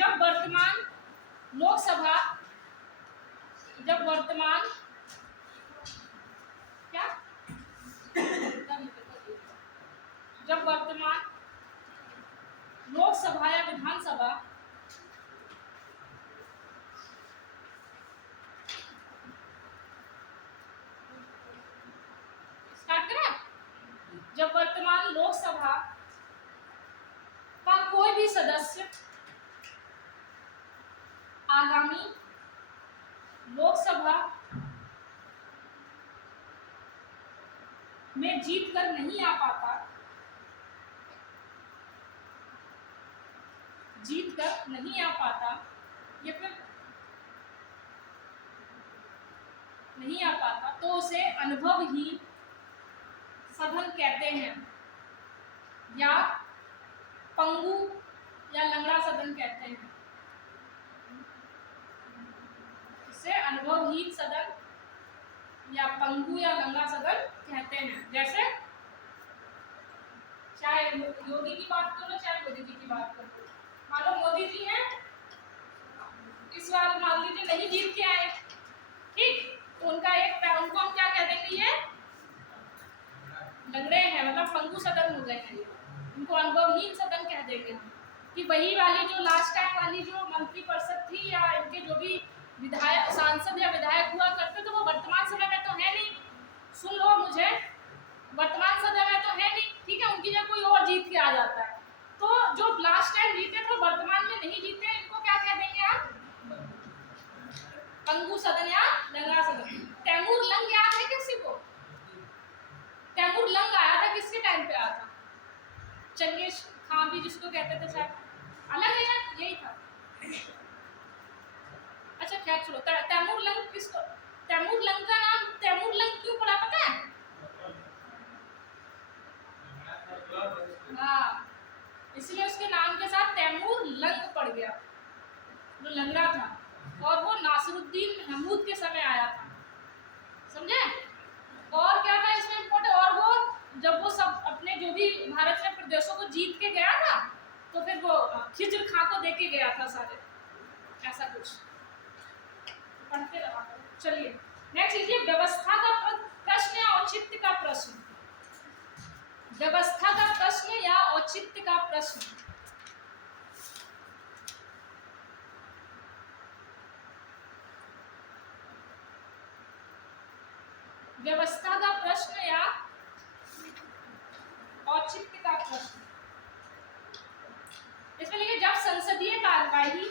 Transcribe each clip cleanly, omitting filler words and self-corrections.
जब वर्तमान लोकसभा जब वर्तमान क्या जब वर्तमान लोकसभा या विधानसभा स्टार्ट करें। जब वर्तमान लोकसभा का कोई भी सदस्य आगामी लोकसभा में जीत कर नहीं आ पाता या फिर नहीं आ पाता तो उसे अनुभवहीन सदन कहते हैं या पंगु या लंगड़ा सदन कहते हैं। इसे अनुभवहीन सदन या पंगु या लंगड़ा सदन कहते हैं। जैसे चाहे योगी की बात करो चाहे मोदी जी की बात करो, मान लो मोदी जी हैं, इस बार मान लीजिए नहीं जीत के आए, ठीक, तो उनका उनको हम क्या कह देंगे, ये लंगड़े हैं, मतलब पंगु सदन हो गए हैं, उनको अनुभवहीन सदन कह देंगे हम। कि वही वाली जो लास्ट टाइम वाली जो मंत्री परिषद थी या इनके जो भी विधायक सांसद या विधायक हुआ करते तो वो वर्तमान समय में तो है नहीं, सुन लो मुझे, वर्तमान समय में तो है नहीं, ठीक है, उनकी जगह कोई और जीत के आ जाता है। तो जो लास्ट टाइम जीते थे वर्तमान में नहीं जीते, इनको क्या कह देंगे आप, पंगु सदन या लंगड़ा सदन। तैमूर लंग याद है किसी को? तैमूर लंग आया था किसके टाइम पे आया था? चंगेज खान भी जिसको कहते थे, शायद अलग है ना, यही था। अच्छा खैर चलो, तैमूर लंग किसको, तैमूर लंग का नाम तैमूर लंग क्यों पड़ा पता है? हाँ, इसलिए उसके नाम के साथ तैमूर लंग पड़ गया, जो लंगड़ा था, और वो नासिरुद्दीन महमूद के समय आया था, समझे? और क्या था इसमें इम्पोर्टेंट, और वो जब वो सब अपने जो भी भारत में प्रदेशों को जीत के गया था तो फिर वो खिज्र खां को दे के गया था सारे, ऐसा कुछ पढ़ते रहा। चलिए नेक्स्ट लीजिए, व्यवस्था का प्रश्न या औचित्य का प्रश्न। व्यवस्था का प्रश्न या औचित्य का प्रश्न। व्यवस्था का प्रश्न या औचित्य का प्रश्न। इसमें लिखिए, जब संसदीय कार्यवाही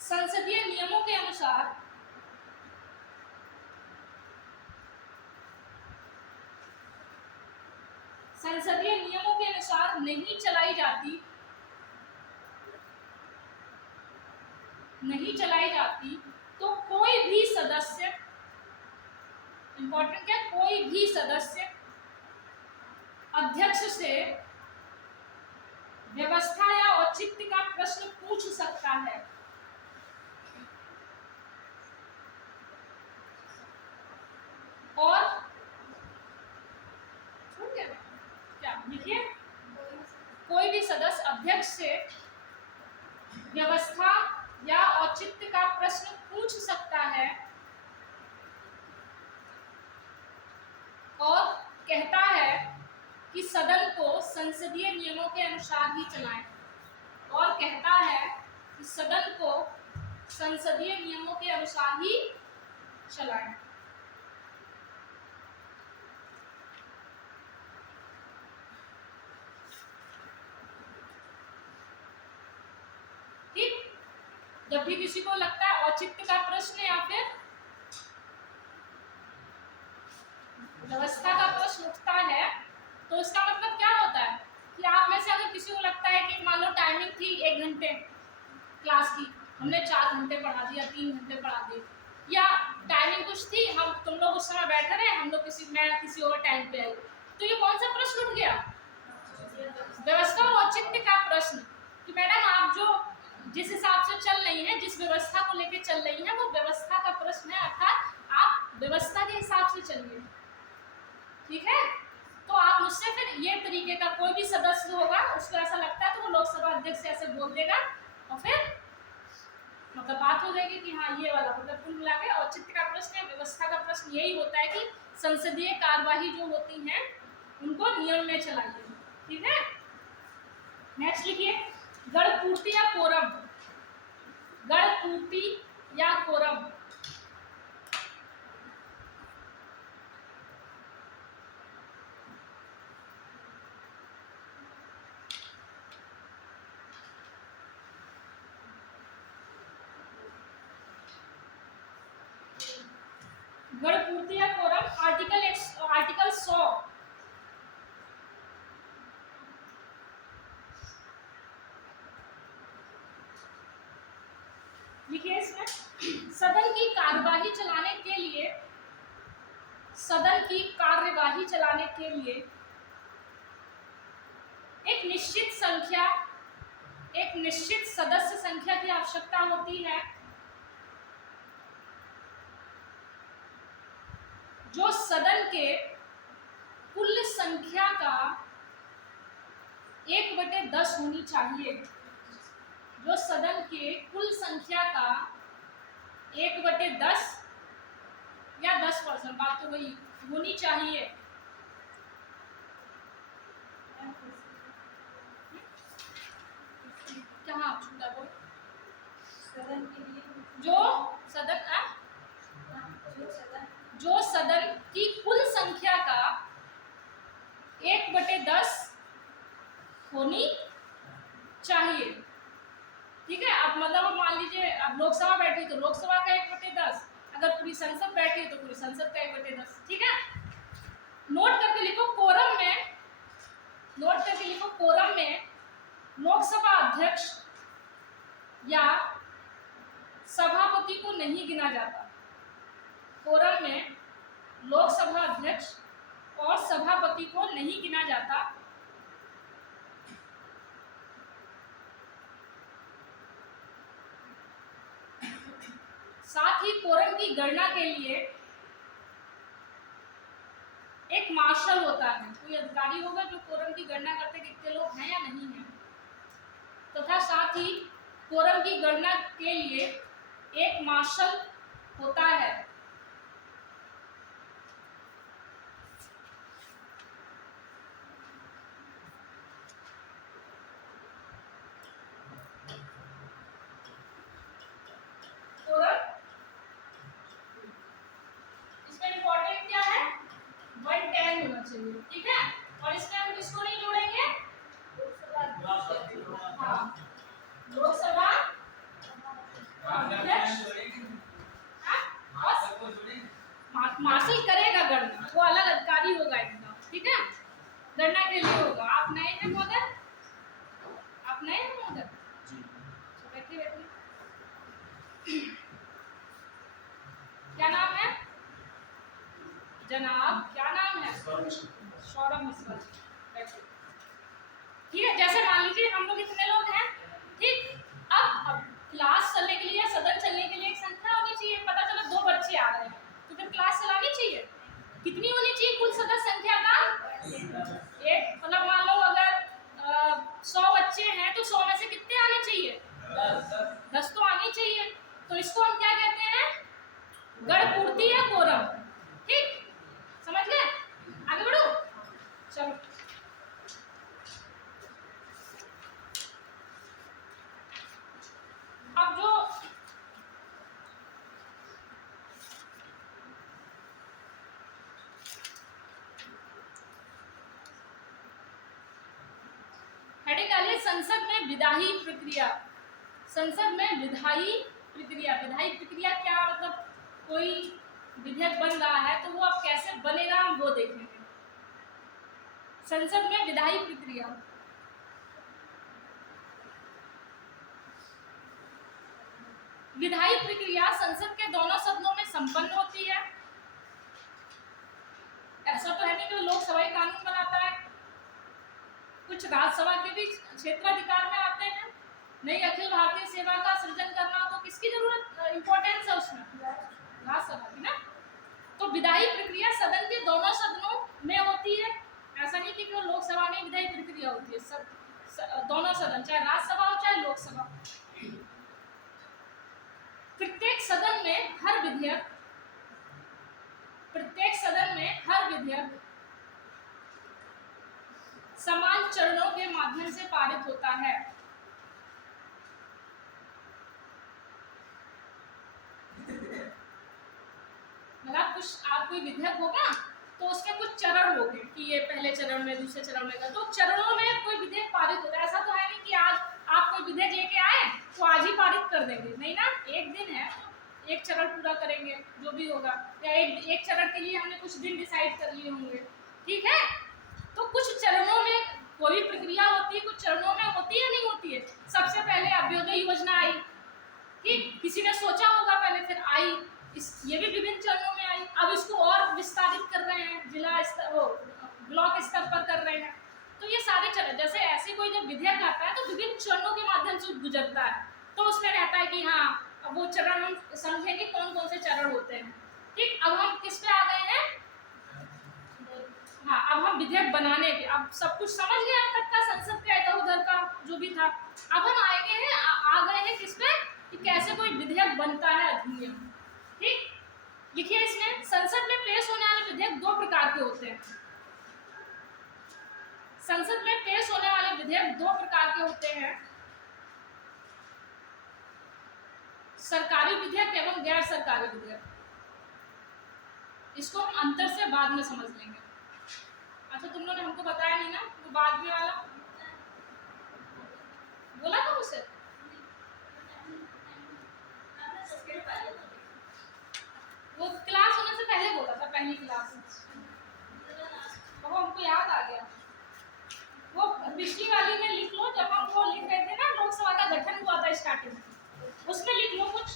संसदीय नियमों के अनुसार नहीं चलाई जाती तो कोई भी सदस्य, इंपॉर्टेंट क्या, कोई भी सदस्य अध्यक्ष से व्यवस्था या औचित्य का प्रश्न पूछ सकता है। और क्या लिखिए, कोई भी सदस्य अध्यक्ष से व्यवस्था या औचित्य का प्रश्न पूछ सकता है और कहता है कि सदन को संसदीय नियमों के अनुसार ही चलाएं, और कहता है कि सदन को संसदीय नियमों के अनुसार ही चलाएं। ठीक, जब भी किसी को लगता है औचित्य का प्रश्न या फिर व्यवस्था का प्रश्न उठता है तो इसका मतलब क्या होता है कि आप में से अगर किसी को लगता है कि मान लो टाइमिंग थी 1 घंटे क्लास की, हमने 4 घंटे पढ़ा दिया, 3 घंटे पढ़ा दिए, या टाइमिंग कुछ थी, हम तुम लोग उस समय बैठे रहे, हम लोग मैं किसी और टाइम पे आई, तो ये कौन सा प्रश्न उठ गया? व्यवस्था और औचित्य का प्रश्न। कि मैडम आप जो जिस हिसाब से चल रही हैं, जिस व्यवस्था को लेकर चल रही हैं, वो व्यवस्था का प्रश्न है, अर्थात आप व्यवस्था के हिसाब से चलिए, ठीक है? तो आप आप मुझसे फिर ये तरीके का कोई भी सदस्य होगा उसको ऐसा लगता है तो वो लोकसभा अध्यक्ष से ऐसे बोल देगा और फिर मतलब बात हो जाएगी कि हाँ ये वाला मतलब कुल मिला के। औचित्य का प्रश्न या व्यवस्था का प्रश्न यही होता है कि संसदीय कार्यवाही जो होती हैं उनको नियम में चलाइए। ठीक है, नेक्स्ट लिखिए गणपूर्ति या कोरम। गणपूर्ति या कोरम, गणपूर्ति या कोरम आर्टिकल 100। लिखिए इसमें सदन की कार्यवाही चलाने के लिए, सदन की कार्यवाही चलाने के लिए एक निश्चित संख्या, एक निश्चित सदस्य संख्या की आवश्यकता होती है जो सदन के कुल संख्या का 1/10 होनी चाहिए। जो सदन के कुल संख्या का 1/10 या 10%, बात तो वही होनी चाहिए। कहाँ छूटा बोल? सदन के लिए जो सदन की कुल संख्या का 1/10 होनी चाहिए। ठीक है, आप मतलब मान लीजिए अब लोकसभा बैठी तो लोकसभा का 1/10, अगर पूरी संसद बैठी तो पूरी संसद का 1/10। ठीक है, नोट करके लिखो कोरम में, नोट करके लिखो कोरम में लोकसभा अध्यक्ष या सभापति को नहीं गिना जाता। कोरम में लोकसभा अध्यक्ष और सभापति को नहीं गिना जाता। साथ ही कोरम की गणना के लिए एक मार्शल होता है, कोई अधिकारी होगा जो कोरम की गणना करते हैं कितने लोग हैं या नहीं हैं, तथा साथ ही कोरम की गणना के लिए एक मार्शल होता है। इसमें इंपॉर्टेंट क्या है, 110 होना चाहिए। ठीक है, और इसमें हम किसको नहीं जोड़ेंगे? हाँ, लोकसभा मार्शल करेगा गणना, वो अलग अधिकारी होगा एकदम। ठीक है, गणना के लिए होगा। आप नए हैं महोदय? आप नए हैं महोदय? बैठिए बैठिए। क्या नाम है जनाब? क्या नाम है? सौरभ मिश्रा। बैठिए। ठीक है, जैसे मान लीजिए हम लोग इतने लोग हैं। ठीक, अब क्लास चलने के लिए, सदन चलने के लिए एक संख्या होनी चाहिए। पता चला 2 बच्चे आ रहे हैं तो फिर क्लास चलानी चाहिए। कितनी होनी चाहिए कुल सदस्य संख्या का? एक। मतलब मान लो अगर 100 बच्चे हैं तो 100 में से कितने आने चाहिए? 10 तो आनी चाहिए। तो इसको हम क्या कहते हैं? गणपूर्ति या कोरम। ठीक, समझ गए? आगे बढ़ो, चलो। अब जो हेडिंग आली संसद में विधायी प्रक्रिया। संसद में विधायी प्रक्रिया, विधायी प्रक्रिया क्या मतलब? कोई विधेयक बन रहा है तो वो अब कैसे बनेगा हम वो देखेंगे। संसद में विधायी प्रक्रिया, विधायी प्रक्रिया संसद के दोनों सदनों में संपन्न होती है। ऐसा तो है नहीं कि लोकसभा ही कानून बनाता है, कुछ राज्यसभा के भी क्षेत्राधिकार में आते हैं। नई अखिल भारतीय सेवा का सृजन करना हो तो किसकी जरूरत, इंपॉर्टेंस है उसमें? राज्यसभा की ना। तो विधायी प्रक्रिया सदन के दोनों सदनों में होती है। ऐसा नहीं कि सदन, चाहे राज्यसभा हो चाहे लोकसभा, प्रत्येक सदन में हर विधेयक समान चरणों के माध्यम से पारित होता है। मतलब कुछ आप कोई विधेयक होगा तो उसके कुछ चरण होंगे कि ये पहले चरण में, दूसरे चरण में, तो चरणों में कोई विधेयक पारित होता है। ऐसा तो है नहीं कि आज आप कोई विधेयक लेके आए तो आज ही पारित कर देंगे, नहीं ना, एक दिन है तो एक चरण पूरा करेंगे जो भी होगा, या एक चरण के लिए हमने कुछ दिन डिसाइड कर लिए होंगे, ठीक है। तो कुछ चरणों में कोई प्रक्रिया होती है, कुछ चरणों में होती है, नहीं होती है। सबसे पहले अभ्युदय योजना आई, ठीक, किसी ने सोचा होगा पहले, फिर आई, ये भी विभिन्न चरणों में आई। अब इसको और विस्तारित कर रहे हैं, जिला स्तर, वो ब्लॉक स्तर पर कर रहे हैं। तो ये सारे चरण, जैसे ऐसे कोई जब विधेयक आता है तो विभिन्न चरणों के माध्यम से गुजरता है, तो उसमें रहता है कि हाँ अब वो चरण हम समझेंगे कौन कौन से चरण होते हैं, ठीक। अब हम किस पे आ गए हैं, हाँ, अब हम विधेयक बनाने के, अब सब कुछ समझ गए अब तक का, संसद का इधर उधर का जो भी था। अब हम आएंगे आ गए हैं किस पे, कि कैसे कोई विधेयक बनता है, अधिनियम, ठीक। देखिए इसमें संसद में पेश होने वाले विधेयक दो प्रकार के होते हैं। संसद में पेश होने वाले विधेयक दो प्रकार के होते हैं, सरकारी विधेयक एवं गैर सरकारी विधेयक। इसको हम अंतर से बाद में समझ लेंगे। अच्छा, तुम लोगों ने हमको बताया नहीं ना वो बाद में वाला, बोला था मुझसे, वो क्लास होने से पहले बोला था, पहली क्लास में, वो हमको याद आ गया। वो पिछली वाली में लिख लो, जब हम वो लिख रहे थे ना लोकसभा का गठन हुआ था स्टार्टिंग में, उसमें लिख लो कुछ।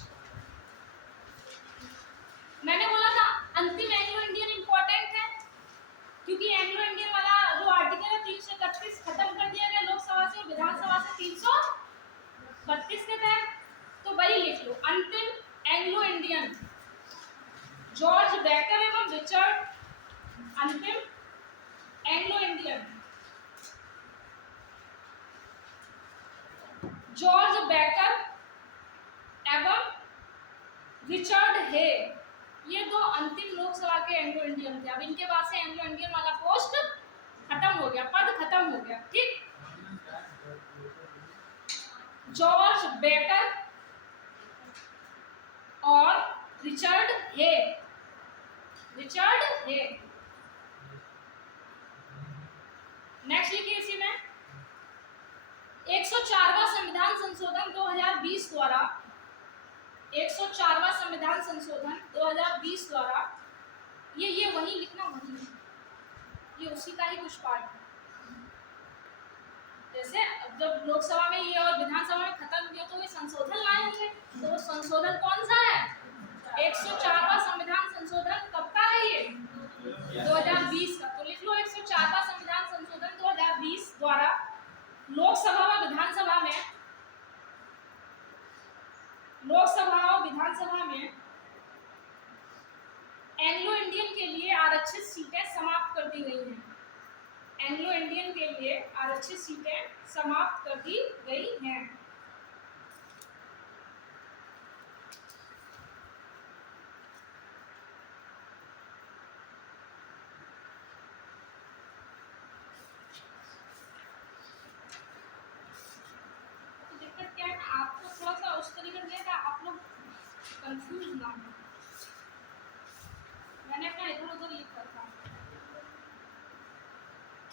मैंने बोला था अंतिम एंग्लो इंडियन इंपॉर्टेंट है, क्योंकि एंग्लो इंडियन वाला जो आर्टिकल है 331 खत्म कर दिया गया लोकसभा से, विधानसभा से 332 के तहत, तो वही लिख लो, अंतिम एंग्लो इंडियन, जॉर्ज बेकर एवं रिचर्ड, अंतिम एंग्लो इंडियन, जॉर्ज बेकर एवं रिचर्ड हे, ये दो अंतिम लोकसभा के एंग्लो इंडियन थे। अब इनके बाद से एंग्लो इंडियन वाला पोस्ट खत्म हो गया, पद खत्म हो गया, ठीक। जॉर्ज बेकर और रिचर्ड हे, रिचर्ड हे। नेक्स्ट लिखिए इसी में 104वां संविधान संशोधन 2020 द्वारा, 104वां संविधान संशोधन 2020 द्वारा, ये वही लिखना, वही, ये उसी का ही कुछ पार्ट है। जैसे जब लोकसभा में ये और विधानसभा में खत्म किया तो ये संशोधन लाए होंगे, तो वो संशोधन कौन सा है, 104वां संविधान संशोधन कब का है ये, 2020 का। तो लिख लो 104वां संविधान संशोधन 2020 द्वारा लोकसभा व विधानसभा में, लोकसभा और विधानसभा में एंग्लो इंडियन के लिए आरक्षित सीटें समाप्त कर दी गई हैं। एंग्लो इंडियन के लिए आरक्षित सीटें समाप्त कर दी गई हैं। तो दिक्कत क्या है, आपको थोड़ा सा उस तरीके से था, आप लोग कंफ्यूज ना हो। मैंने अपना इधर उधर लिखा था,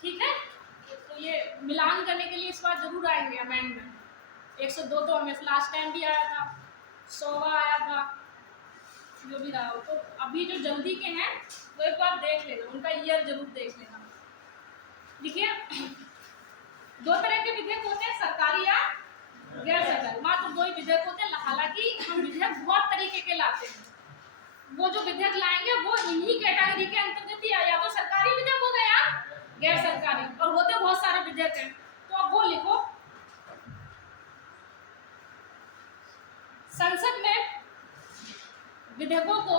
ठीक है। तो ये मिलान करने के लिए इस बार जरूर आएंगे अमेंडमेंट। 102 तो हमें लास्ट टाइम भी आया था, 100वां आया था, जो भी रहा हो। तो अभी जो जल्दी के हैं वो एक बार देख लेना, उनका ईयर जरूर देख लेना। देखिए दो तरह के विधेयक होते हैं, सरकारी या गैर सरकारी, मात्र दो ही विधेयक होते हैं। हालांकि हम विधेयक बहुत तरीके के लाते हैं, वो जो विधेयक लाएंगे वो इन्हीं कैटेगरी के अंतर्गत ही, या तो सरकारी विधेयक होगा या गैर सरकारी, और होते बहुत सारे विधेयक हैं। तो अब वो लिखो, संसद में विधेयकों को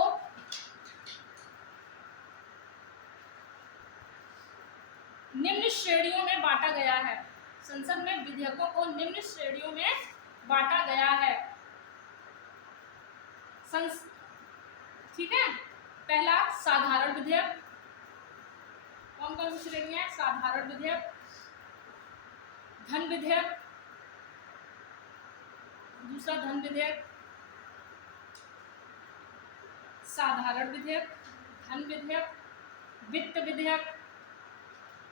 निम्न श्रेणियों में बांटा गया है। संसद में विधेयकों को निम्न श्रेणियों में बांटा गया है। ठीक है, पहला साधारण विधेयक। कौन कौन सी श्रेणी है? साधारण विधेयक, धन विधेयक, दूसरा धन विधेयक, साधारण विधेयक, धन विधेयक, वित्त विधेयक,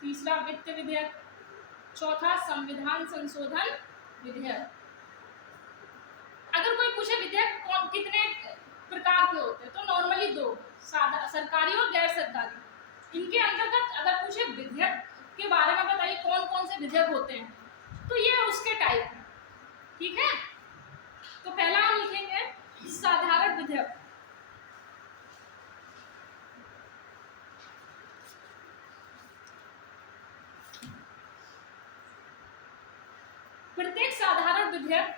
तीसरा वित्त विधेयक, चौथा संविधान संशोधन विधेयक। अगर कोई पूछे विधेयक कौन कितने प्रकार के होते हैं, तो नॉर्मली दो, सरकारी और गैर सरकारी। इनके अंतर्गत अगर पूछे विधेयक के बारे में बताइए कौन कौन से विधेयक होते हैं, तो ये उसके टाइप है। ठीक है, तो पहला हम लिखेंगे साधारण विधेयक। प्रत्येक साधारण विधेयक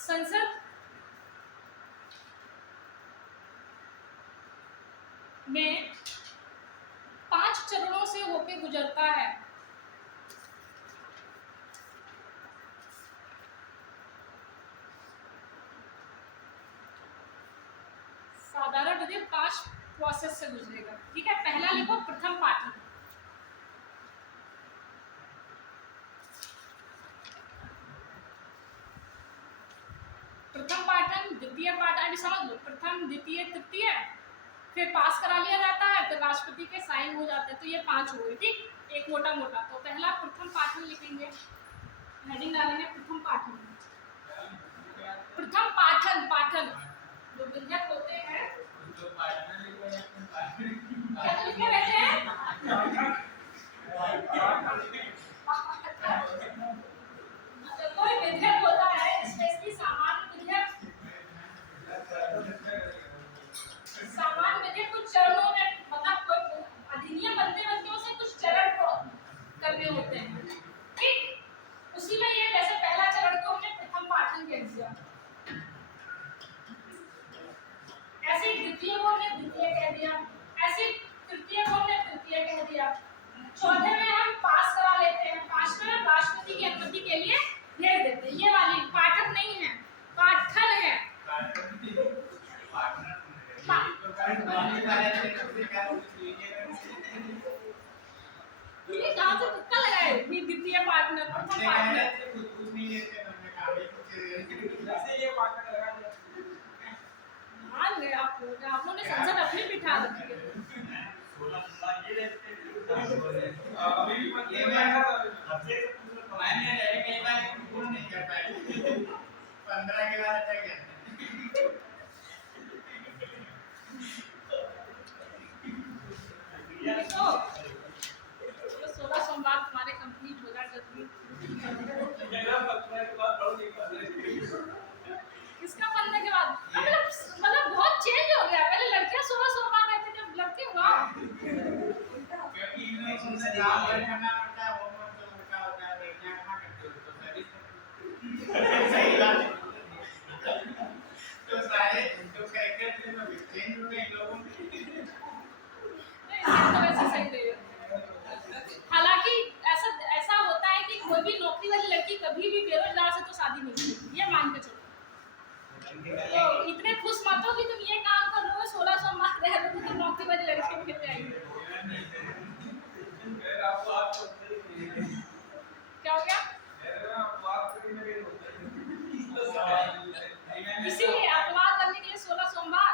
संसद में 5 चरणों से होकर गुजरता है। साधारण विधेयक 5 प्रोसेस से गुजरेगा। ठीक है, पहला लिखो प्रथम पाठन। प्रथम पाठन, द्वितीय पाठन, अभी समझ लो, प्रथम, द्वितीय, तृतीय, फिर पास करा लिया जाता है, फिर राष्ट्रपति के साइन हो जाते हैं। तो ये 5 हो गए। ठीक, एक मोटा मोटा। तो पहला प्रथम पाठन लिखेंगे, हेडिंग डालेंगे प्रथम पाठन। प्रथम पाठन, पाठन जो विधेयक होते हैं, क्या लिखे रहते हैं? कोई विधेयक होता है, स्पेशली सामान्य विधेयक, सामान्य विधेयक कुछ चरणों में, मतलब कोई अधिनियम बनते बनते उसे कुछ चरण करने होते हैं। ठीक, उसी में ये जैसे पहला चरण को हमने प्रथम पाठन कह दिया, ऐसे द्वितीय को हमने द्वितीय कह दिया, ऐसे तृतीय को हमने तृतीय कह दिया, चौथे में हम पास करा लेते हैं, पांचवें में राष्ट्रपति की अनुमति के लिए भेज देते हैं। ये वाली पाठक नहीं है, पाठन है। ये कहाँ से तुक्का लगाए? द्वितीय पार्टनर, प्रथम पार्टनर। मान गए आप लोगों ने संसद अपनी बिठा रखी है। तो 16 सोमवार तुम्हारे कंप्लीट होगा जल्दी। इसका पढ़ने के बाद मतलब बहुत चेंज हो गया। पहले लड़कियां 16 सोमवार रहती थी, अब लड़के वाह, हालांकि ऐसा होता है कि कोई भी नौकरी वाली लड़की कभी भी बेरोजगार से तो शादी नहीं करेगी, ये मान के चलो। तो इतने खुश मत हो कि तुम ये काम कर रहे हो, 16 सोमवार रह रहे हो तो नौकरी वाली लड़की मिल जाएगी। क्या हो गया? इसीलिए अपवाद करने के लिए 16 सोमवार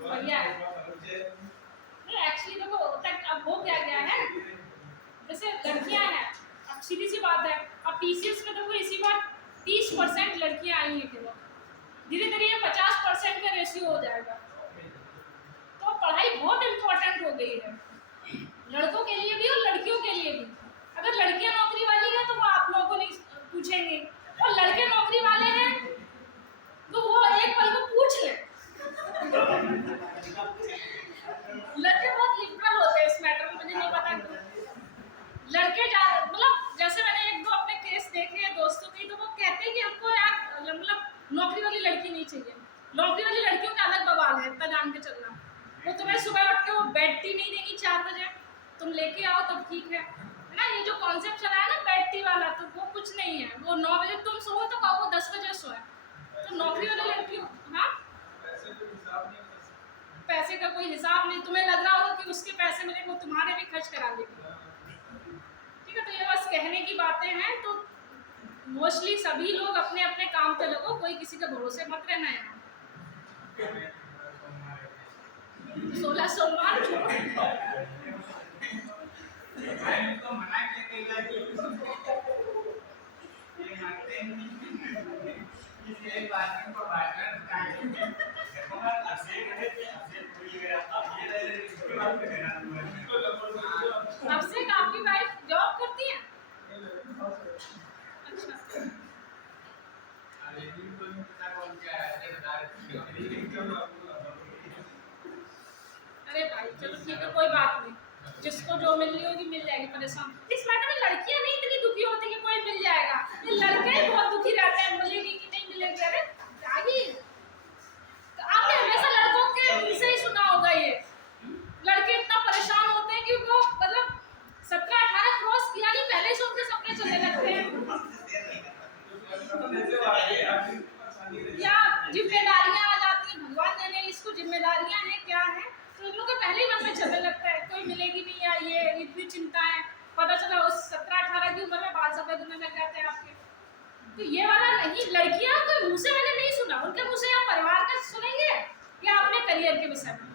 बढ़िया है। एक्चुअली देखो अब हो क्या गया है, जैसे लड़कियां हैं, अब सीधी सी बात है, अब टीसीएस में देखो इसी बार 30% लड़कियां आई हैं केवल, धीरे धीरे ये 50% का रेशियो हो जाएगा। तो पढ़ाई बहुत इम्पोर्टेंट हो गई है, लड़कों के लिए भी और लड़कियों के लिए भी। अगर लड़कियां नौकरी वाली हैं तो वो आप लोगों को नहीं पूछेंगे, और लड़के नौकरी वाले हैं तो वो एक पल को पूछ ले। लड़के बहुत लिबरल होते हैं इस मैटर में, मुझे नहीं पता क्यों। लड़के मतलब जैसे मैंने एक दो अपने केस देखे हैं दोस्तों के, तो वो कहते हैं कि हमको यार मतलब नौकरी वाली लड़की नहीं चाहिए, नौकरी वाली लड़कियों का अलग बवाल है, बेड टी नहीं देंगी 4 बजे, तुम लेके आओ तब ठीक है ना। ये जो कॉन्सेप्ट चला है ना बेड टी वाला, तो वो कुछ नहीं है। वो 9 बजे तुम सो तो कहो वो 10 बजे सोए, तो नौकरी वाले लड़की। हाँ, पैसे का कोई हिसाब नहीं। तुम्हें लग रहा होगा कि उसके पैसे मिले वो तुम्हारे भी खर्च करा देगी, ठीक है। तो ये बस कहने की बातें हैं। तो मोस्टली सभी लोग अपने अपने काम पे लगो, कोई किसी के भरोसे मत रहना यहाँ। 16 सोमवार आपसे आपकी वाइफ जॉब करती है? अच्छा, अरे भाई चलो ठीक है, कोई बात नहीं। जिसको जो मिलनी होगी मिल जाएगी, परेशान इस मैटर में लड़कियां नहीं इतनी दुखी होती कि कोई मिल जाएगा। ये लड़के ही बहुत दुखी रहते हैं, मिलेगी कि नहीं मिलेगी। अरे जाहिर, तो आपने हमेशा लड़कों के मुंह से ही सुना होगा ये, लड़के इतना परेशान होते हैं कि वो मतलब 17-18 क्रॉस किया नहीं पहले से उनके सपने चलने लगते हैं। क्या जिम्मेदारियां आ जाती हैं, भगवान जाने इसको जिम्मेदारियां हैं क्या है, तो इन लोगों के पहले ही मन में चलने लगता है कोई मिलेगी नहीं, या ये इतनी चिंता है। पता चला उस 17-18 की उम्र में बाल सफेद होने लग जाते हैं आपके। तो ये वाला नहीं, लड़कियां तो मुंह से मैंने नहीं सुना, उनके मुंह से आप परिवार का सुनेंगे या अपने करियर के विषय में।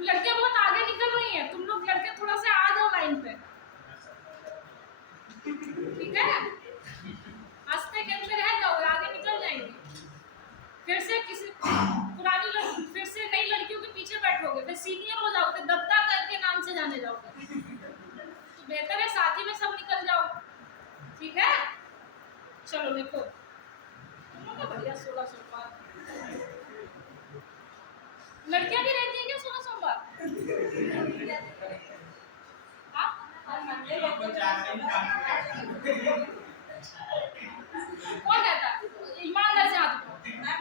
लड़कियां बहुत आगे निकल रही हैं, तुम लोग लड़के थोड़ा सा आ जाओ लाइन पे, ठीक है। रास्ते के अंदर रह जाओ, आगे निकल जाएंगे। फिर से किसी फिर से नई लड़कियों के पीछे बैठोगे, फिर सीनियर हो जाओगे, दबदा करके नाम से जाने जाओगे। तो बेहतर है साथी में सब निकल जाओ, ठीक है। चलो देखो, तुम लोग का बढ़िया 16 सोमवार। लड़कियां भी रहती हैं क्या 16 सोमवार? कौन रहता है? ईमानदार से हाथ उठाओ।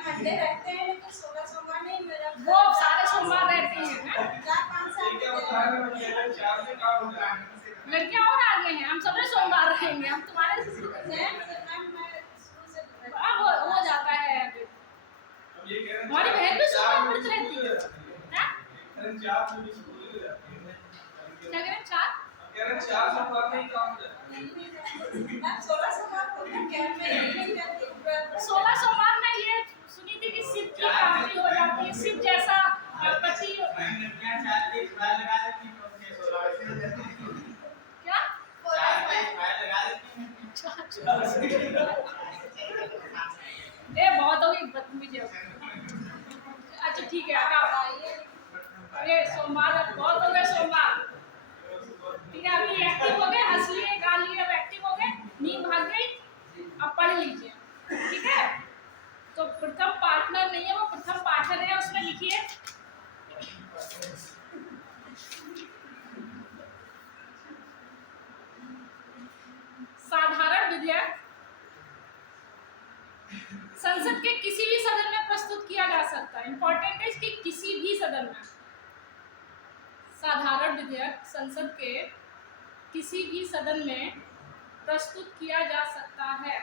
मंडे रहते हैं लेकिन 16 सोमवार नहीं मेरा। वो सारे सोमवार रहती हैं ना? 4-5 साल लड़कियां और आगे हैं, हम सबने सोमवार रहेंगे, हम तुम्हारे से हो जाता है। हमारी बहन भी सोमवार व्रत रहती है ना? क्या कह रहे हैं? 4 सोमवार नहीं काम मैं 16 सोमवार को क्या मैं 16 सोमवार में ये सुनी थी कि शिव की प्राप्ति हो जाती है, शिव जैसा पति। क्या? ए बहुत हो गई बदतमीजी। अच्छा ठीक है, ये सोमवार बहुत हो गए सोमवार, ठीक है। अभी एक्टिव हो गए, हंस लिए गा लिए, अब एक्टिव हो गए, नींद भाग गई, अब पढ़ लीजिए, ठीक है। तो प्रथम पार्टनर नहीं है, वो प्रथम पाठन है, उसमें लिखिए साधारण विधेयक संसद के किसी भी सदन में प्रस्तुत किया जा सकता है। इंपॉर्टेंट है कि किसी भी सदन में साधारण विधेयक संसद के किसी भी सदन में प्रस्तुत किया जा सकता है।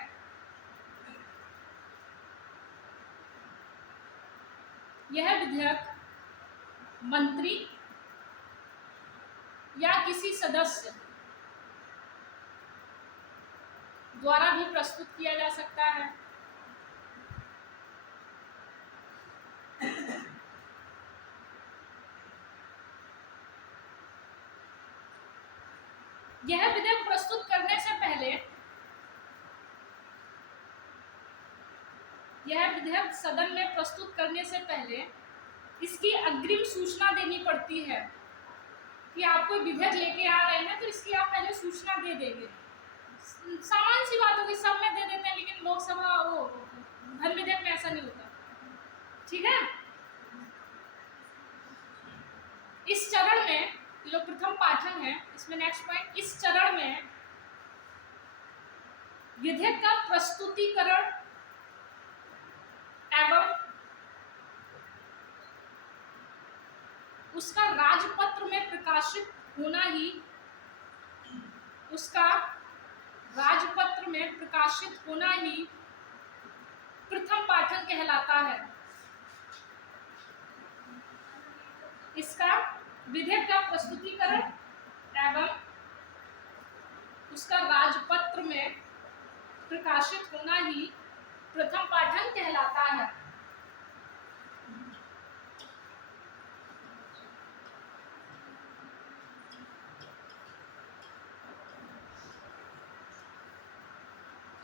यह विधेयक मंत्री या किसी सदस्य द्वारा भी प्रस्तुत किया जा सकता है। यह विधेयक प्रस्तुत करने से पहले, यह विधेयक सदन में प्रस्तुत करने से पहले इसकी अग्रिम सूचना देनी पड़ती है कि आप कोई विधेयक लेके आ रहे हैं, तो इसकी आप पहले सूचना दे देंगे। सामान्य सी बात होगी, सब में दे देते हैं, लेकिन लोकसभा वो धन विधेयक में ऐसा नहीं होता, ठीक है। इस चरण में जो प्रथम पाठन है, इसमें नेक्स्ट पॉइंट, इस चरण में विधेयक का प्रस्तुतिकरण एवं उसका राजपत्र में प्रकाशित होना ही उसका राजपत्र में प्रकाशित होना ही प्रथम पाठन कहलाता है। इसका विधेयक का प्रस्तुतिकरण एवं उसका राजपत्र में प्रकाशित होना ही प्रथम पाठन कहलाता है।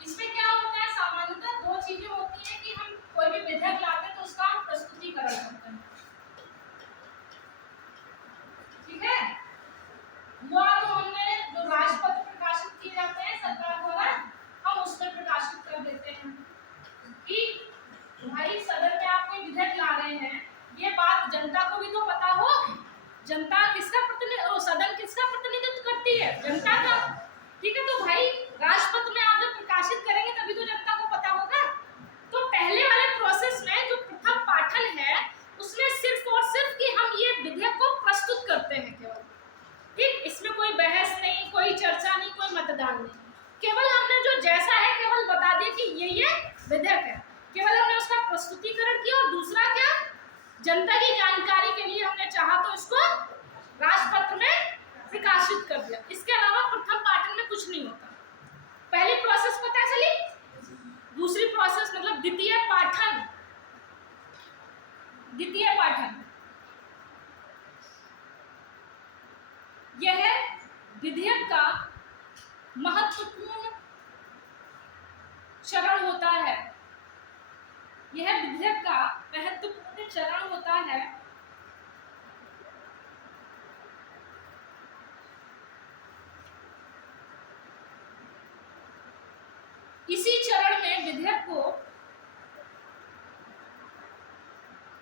इसमें क्या होता है, सामान्यतः दो चीजें होती हैं कि हम कोई भी विधेयक लाते हैं तो उसका हम प्रस्तुतिकरण करते हैं, ठीक है। हुआ तो हमने जो राजपत्र प्रकाशित किए जाते हैं सरकार द्वारा, हम उसमें प्रकाशित कर देते हैं कि भाई सदन में आप कोई विधेयक ला रहे हैं, ये बात जनता को भी तो पता हो। जनता किसका प्रतिनिधित्व, सदन किसका प्रतिनिधित्व करती है, जनता का, ठीक है। तो भाई राजपत्र में आप जब प्रकाशित करेंगे तभी तो जनता को पता होगा। तो पहले वाले प्रोसेस में जो प्रथम पाठन है उसमें सिर्फ और सिर्फ कि हम ये विधेयक को प्रस्तुत करते हैं केवल, ठीक। इसमें कोई बहस नहीं, कोई चर्चा नहीं, कोई मतदान नहीं, केवल हमने जो जैसा है केवल बता दिया कि ये विधेयक है, केवल हमने उसका प्रस्तुतिकरण किया। और दूसरा क्या, जनता की जानकारी के लिए हमने चाहा तो इसको राजपत्र में प्रकाशित कर दिया। इसके अलावा प्रथम पाठन में कुछ नहीं होता। पहली प्रोसेस पता चली। दूसरी प्रोसेस मतलब द्वितीय पाठन। द्वितीय पाठन यह विधेयक का महत्वपूर्ण चरण होता है। यह विधेयक का महत्वपूर्ण चरण होता है। इसी चरण में विधेयक को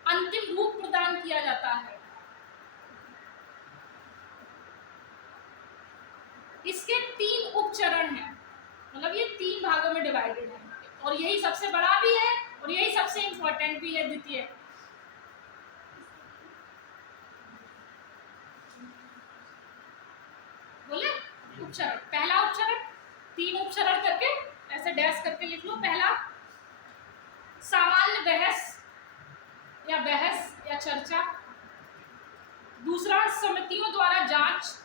अंतिम रूप प्रदान किया जाता है। इसके 3 उपचरण हैं, मतलब ये 3 भागों में डिवाइडेड है, और यही सबसे बड़ा भी है और यही सबसे इंपॉर्टेंट भी है। द्वितीय बोले उपचरण, पहला उपचरण, 3 उपचरण करके ऐसे डैश करके लिख लो। पहला सामान्य बहस या चर्चा। दूसरा समितियों द्वारा जांच।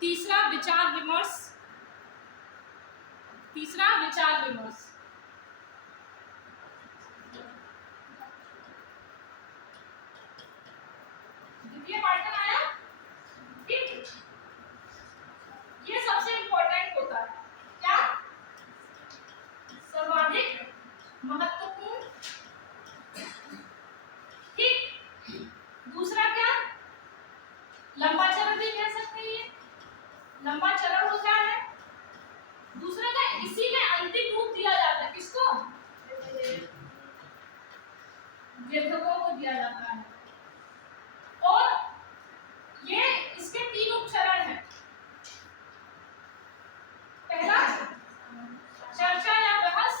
तीसरा विचार विमर्श। द्वितीय पाठन आया, ठीक। ये सबसे इंपॉर्टेंट होता है, क्या, सर्वाधिक महत्वपूर्ण, ठीक। दूसरा क्या, लंबा चरण भी कह सकते हैं। ये लंबा चरण होता है। दूसरा क्या, इसी में अंतिम रूप दिया जाता है। किसको, विधेयकों को दिया जाता है। और ये इसके 3 उपचरण हैं। पहला चर्चा या बहस,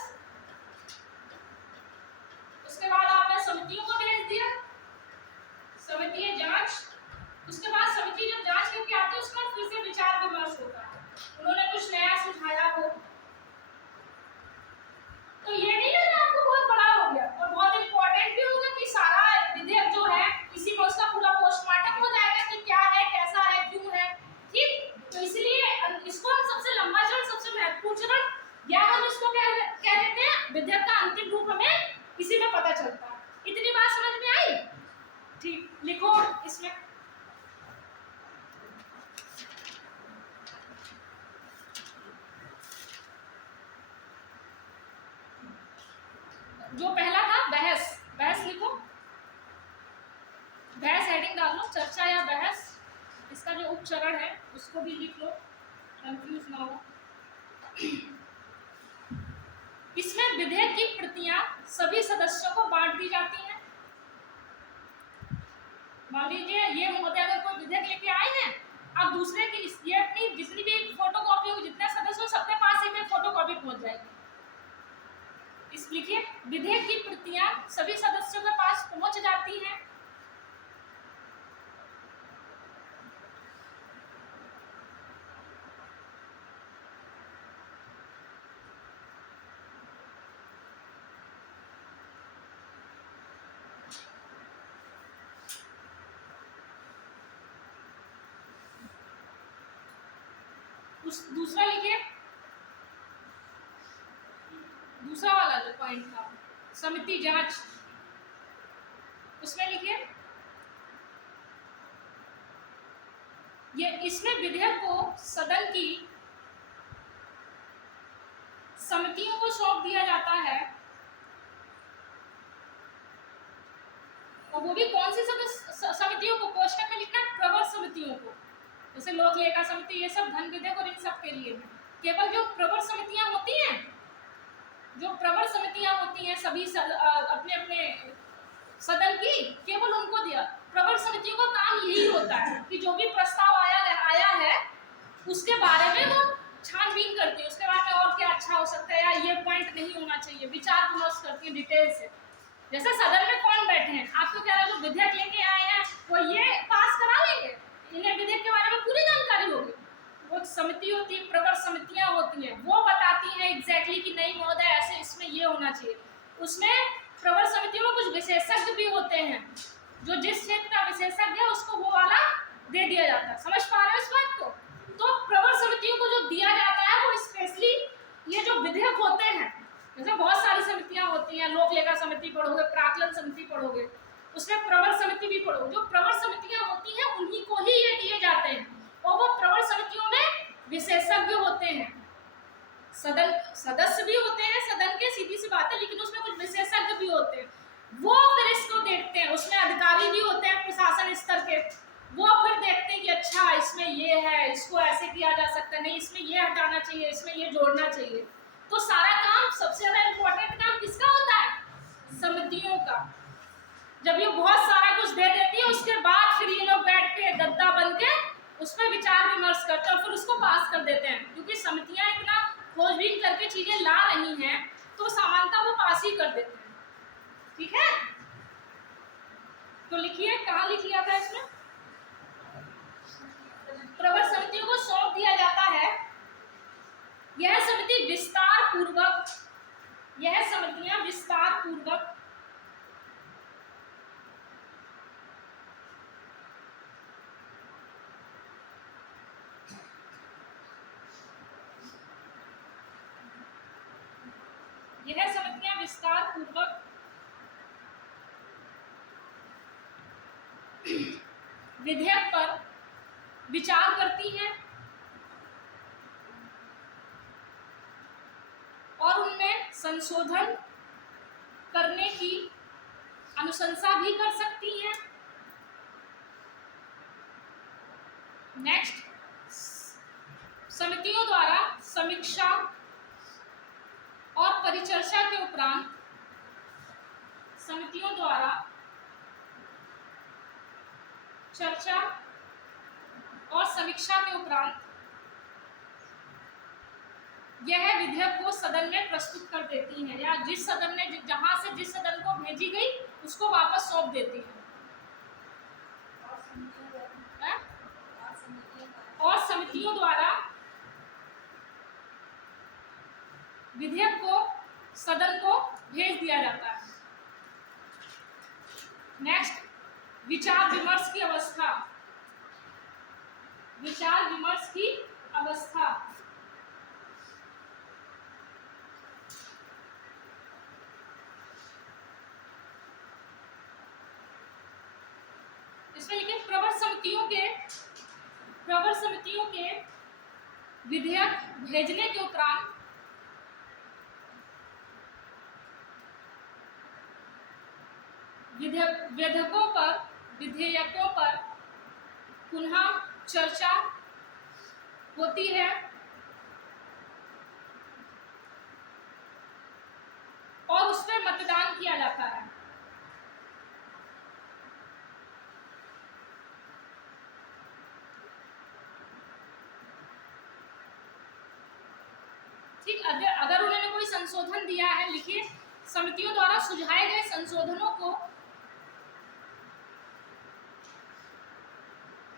उसके बाद आपने समितियों को भेज दिया, समिति जांच, उसके बाद समिति जब जांच करके आती है उसके बाद फिर से विचार विमर्श होता है, उन्होंने कुछ नया सुझाया हो। तो ये नहीं है आपको बहुत बड़ा हो गया और बहुत इंपॉर्टेंट भी होगा कि सारा विधेयक जो है इसी में उसका पूरा पोस्टमार्टम हो जाएगा कि क्या है, कैसा है, क्यों है, ठीक। तो इसलिए इसको हम सबसे लंबा चरण, सबसे महत्वपूर्ण चरण, या हम इसको कह देते हैं विधेयक का अंतिम रूप हमें इसी में पता चलता है। इतनी बात समझ में आई, ठीक। लिखो इसमें जो पहला था बहस लिखो, बहस हेडिंग डाल लो, चर्चा या बहस। इसका जो उपचरण है उसको भी लिख लो, कंफ्यूज ना हो। इसमें विधेयक की प्रतियां सभी सदस्यों को बांट दी जाती हैं। मान लीजिए ये महोदय अगर कोई विधेयक लेके आए हैं, अब दूसरे की ये अपनी जितनी भी फोटोकॉपी हो, जितने सदस्य हो सबके पास एक फोटोकॉपी पहुंच जाएगी। इस लिखिए, विधेयक की प्रतियां सभी सदस्यों के पास पहुंच जाती हैं दूसरा लिखिए, दूसरा वाला जो पॉइंट था समिति जांच, उसमें लिखिए ये इसमें विधेयक को सदन की समितियों को सौंप दिया जाता है, और वो भी कौन सी समितियों को, कोष्टक में लिखना है प्रवर समितियों को, जैसे लोक लेखा समिति, ये सब धन विधेयक और इन सब के लिए है। केवल जो प्रवर समितियां होती हैं, जो प्रवर समितियां होती हैं सभी अपने अपने सदन की, केवल उनको दिया। प्रवर समितियों का काम यही होता है कि जो भी प्रस्ताव आया है उसके बारे में वो छानबीन करती है, उसके बारे में और क्या अच्छा हो सकता है या ये पॉइंट नहीं होना चाहिए, विचार विमर्श करती है डिटेल से। जैसे सदन में कौन बैठे हैं, आपको क्या है, जो विधेयक लेके आए हैं वो ये पास करा लेंगे, इन्हें विधेयक के बारे में पूरी जानकारी होगी। वो समिति होती है, प्रवर समितियां होती हैं, वो बताती हैं एग्जैक्टली कि नहीं महोदय ऐसे इसमें ये होना चाहिए। उसमें प्रवर समितियों में कुछ विशेषज्ञ भी होते हैं, जो जिस क्षेत्र का विशेषज्ञ है उसको वो वाला दे दिया जाता है। समझ पा रहे हो इस बात को? तो प्रवर समितियों को जो दिया जाता है वो स्पेशली ये जो विधेयक होते हैं, जैसे बहुत सारी समितियां होती हैं, लोक लेखा समिति पढ़ोगे, प्राक्कलन समिति पढ़ोगे, उसमें प्रवर समिति भी पढ़ोगे। जो प्रवर समितियां होती हैं उन्हीं को ही ये दिए जाते हैं, और वो प्रवर समितियों में विशेषज्ञ होते हैं, सदन सदस्य भी होते हैं सदन के, सीधी सी बात है, लेकिन उसमें कुछ विशेषज्ञ भी होते हैं, वो फिर इसको देखते हैं। उसमें अधिकारी भी होते हैं प्रशासन स्तर के, वो फिर देखते हैं कि अच्छा इसमें ये है, इसको ऐसे किया जा सकता है, नहीं इसमें ये हटाना चाहिए, इसमें ये जोड़ना चाहिए। तो सारा काम, सबसे ज्यादा इम्पोर्टेंट काम किसका होता है? समितियों का। जब ये बहुत सारा कुछ दे देती है उसके बाद फिर ये लोग बैठ के गद्दा बन के उस पर विचार विमर्श करते हैं और फिर उसको पास कर देते हैं। क्योंकि समितियां इतना खोजबीन करके चीजें ला रही हैं तो सामान्यतः वो पास ही कर देते हैं। ठीक है, तो लिखिए कहाँ लिख लिया था इसमें, प्रवर समितियों को सौंप दिया जाता है। यह समिति विस्तार पूर्वक, यह समितियां विस्तार पूर्वक विधेयक पर विचार करती हैं और उनमें संशोधन करने की अनुशंसा भी कर सकती हैं। नेक्स्ट, समितियों द्वारा समीक्षा और परिचर्चा के उपरांत, समितियों द्वारा चर्चा और समीक्षा के उपरांत यह विधेयक को सदन में प्रस्तुत कर देती हैं, या जिस सदन ने, जहां से जिस सदन को भेजी गई उसको वापस सौंप देती हैं। और समितियों द्वारा विधेयक को सदन को भेज दिया जाता है। नेक्स्ट, विचार विमर्श की अवस्था, विचार विमर्श की अवस्था। इसमें लिखे प्रवर समितियों के विधेयक भेजने के उपरांत विधेयकों पर पुनः चर्चा होती है और उस पर मतदान किया जाता है। ठीक, अगर उन्होंने कोई संशोधन दिया है, लिखिए समितियों द्वारा सुझाए गए संशोधनों को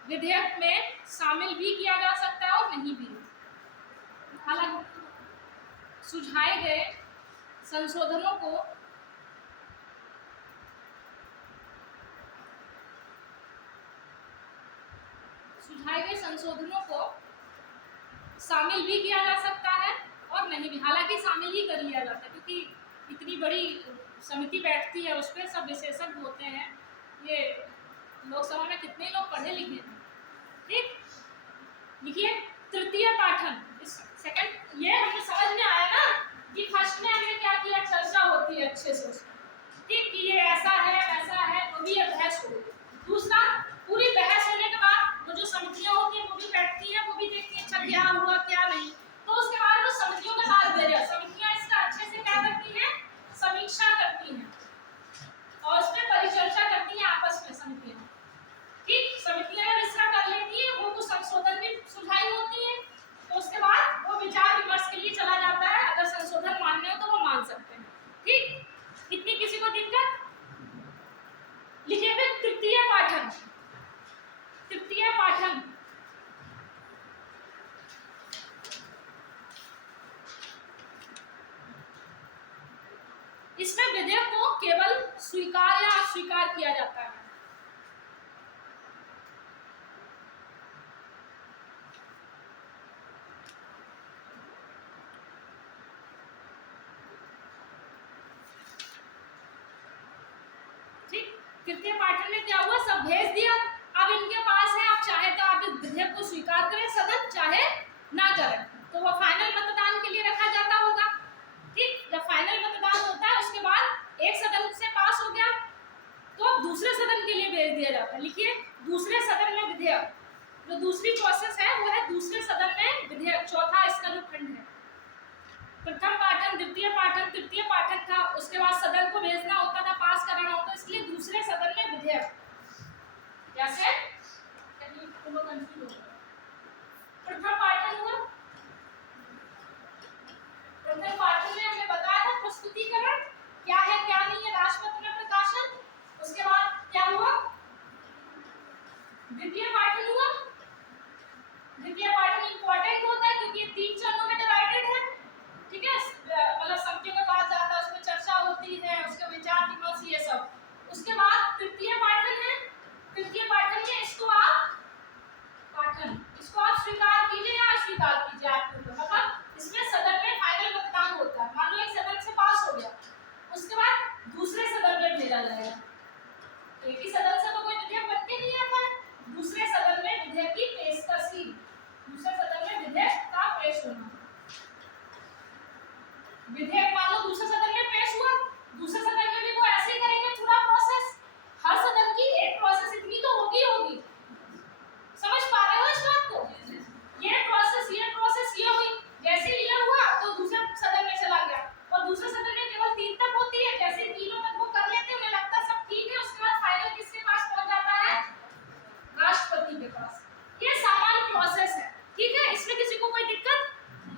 विधेयक में शामिल भी किया जा सकता है और नहीं भी। हालांकि सुझाए गए संशोधनों को शामिल भी किया जा सकता है और नहीं भी, हालांकि शामिल ही कर लिया जाता है क्योंकि इतनी बड़ी समिति बैठती है, उस पर सब विशेषज्ञ होते हैं। ये लोकसभा में कितने लोग पढ़े लिखे हैं। ठीक, लिखिए तृतीय पाठन। सेकंड ये हमें समझ में आया ना कि फर्स्ट में हमने क्या किया, चर्चा होती है अच्छे से उसमें, ठीक, कि ये ऐसा है वैसा है, तो भी ये बहस हो। दूसरा, पूरी बहस होने के बाद वो जो समितियां होती हैं वो भी बैठती हैं, वो भी देखती है अच्छा क्या हुआ क्या नहीं, तो उसके बाद वो समितियों के बाद भेजा, समितियां इसका अच्छे से क्या करती हैं, समीक्षा करती हैं और उस पर परिचर्चा करती हैं आपस में समितियां। ठीक, समितियां जब इसका कर लेती हैं, वो कुछ संशोधन भी सुझाई होती है, तो उसके बाद वो विचार विमर्श के लिए चला जाता है। अगर संशोधन मानने हो तो वो मान सकते हैं। ठीक, इतनी किसी को दिक्कत? लिखिए फिर तृतीय पाठन। तृतीय पाठन इसमें विधेयक को केवल स्वीकार या अस्वीकार किया जाता है। तृतीय पाठन में क्या हुआ, सब भेज दिया, अब इनके पास है, आप चाहे तो आप इस विधेयक को स्वीकार करें सदन, चाहे ना करें, तो वो फाइनल मतदान के लिए रखा जाता होगा। ठीक, जब फाइनल मतदान होता है उसके बाद एक सदन से पास हो गया तो अब दूसरे सदन के लिए भेज दिया जाता है। लिखिए दूसरे सदन में विधेयक, जो दूसरी प्रोसेस है वो है दूसरे सदन में विधेयक। चौथा इसका जो खंड है, प्रथम पाठन, द्वितीय पाठन, तृतीय पाठन था, उसके बाद सदन को भेजना होता था, पास कराना होता, इसलिए दूसरे सदन में विधेयक। जैसे प्रथम पाठन हुआ, प्रथम पाठन में हमने बताया था प्रस्तुतिकरण क्या है क्या नहीं है, राष्ट्रपति में प्रकाशन। उसके बाद क्या हुआ, द्वितीय पाठन हुआ। द्वितीय पाठन इंपॉर्टेंट होता है क्योंकि ये 3 चरणों में डिवाइडेड है। ठीक है, मतलब समितियों के पास जाता है, उसमें चर्चा होती है, उसके विचार विमर्श ये सब। उसके बाद तृतीय पाठन है। तृतीय पाठन में इसको आप स्वीकार कीजिए या अस्वीकार कीजिए, आपके ऊपर, मतलब इसमें सदन में फाइनल मतदान होता है। मान लो एक सदन से पास हो गया, उसके बाद दूसरे सदन में भेजा जाएगा। एक ही सदन से तो कोई विधेयक बन के नहीं आता है, दूसरे सदन में विधेयक की पेशकशी, दूसरे सदन में विधेयक का पेश होना। विधेयक मान लो दूसरे सदन में पेश हुआ, दूसरे सदन में भी वो ऐसे ही करेंगे पूरा प्रोसेस। हर सदन की एक प्रोसेस इतनी तो होगी। समझ पा रहे हो इस बात को? ये प्रोसेस ये हुई, जैसे ये हुआ तो दूसरे सदन में चला गया, और दूसरे सदन में केवल 3 तक होती है, जैसे 3 तक वो कर लेते हैं, उन्हें लगता है सब ठीक है, उसके बाद फाइनल किसके पास पहुंच जाता है, राष्ट्रपति के पास। ये सामान्य प्रोसेस है। ठीक है, इसमें किसी को कोई दिक्कत?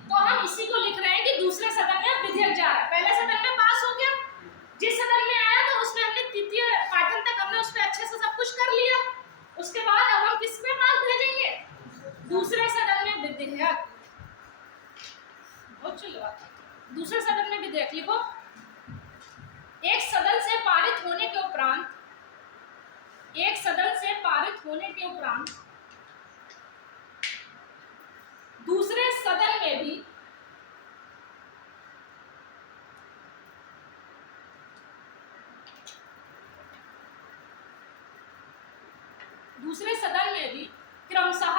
तो हम इसी को लिख रहे हैं कि दूसरे सदन में विधेयक जा रहा है, पहले सदन में पास हो गया, जिस सदन में आया तो उसमें हमने तृतीय पाठन तक हमने उस पर अच्छे से सब कुछ कर लिया। उसके बाद अब हम किस में पास भेजेंगे, दूसरे सदन में विधेयक। बहुत चलो, दूसरे सदन में विधेयक लिखो। एक सदन से पारित होने के उपरांत, एक सदन से पारित होने के उपरांत दूसरे सदन में भी क्रमशः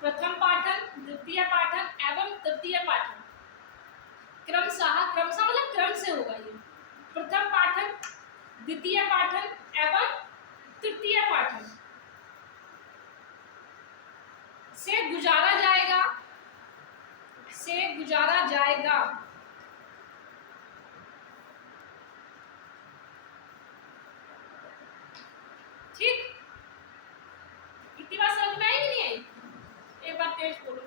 प्रथम पाठन, द्वितीय पाठन एवं तृतीय पाठन, क्रमशः मतलब क्रम से होगा ये। प्रथम पाठन, द्वितीय पाठन एवं तृतीय पाठन से गुजारा जाएगा। ठीक, इतनी बात समझ में आई कि नहीं आई? एक बार तेज बोलो।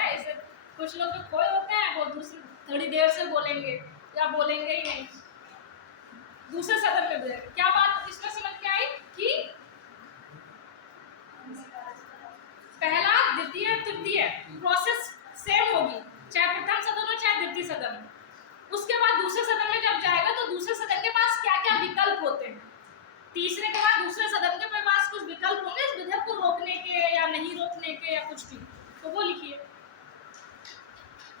ऐसे कुछ लोग तो खोए होते हैं, वो दूसरी थोड़ी देर से बोलेंगे या बोलेंगे ही नहीं। दूसरे सदन में बोलेंगे। क्या बात इसमें समझ में आई कि पहला, द्वितीय, तृतीय प्रोसेस सेम होगी, चाहे प्रथम सदन हो चाहे द्वितीय सदन हो। उसके बाद दूसरे सदन में जब जाएगा तो दूसरे सदन के पास क्या क्या विकल्प होते हैं, तीसरे के बाद दूसरे सदन के पास कुछ विकल्प होंगे इस विधेयक को रोकने के या नहीं रोकने के या कुछ भी, तो वो लिखिए।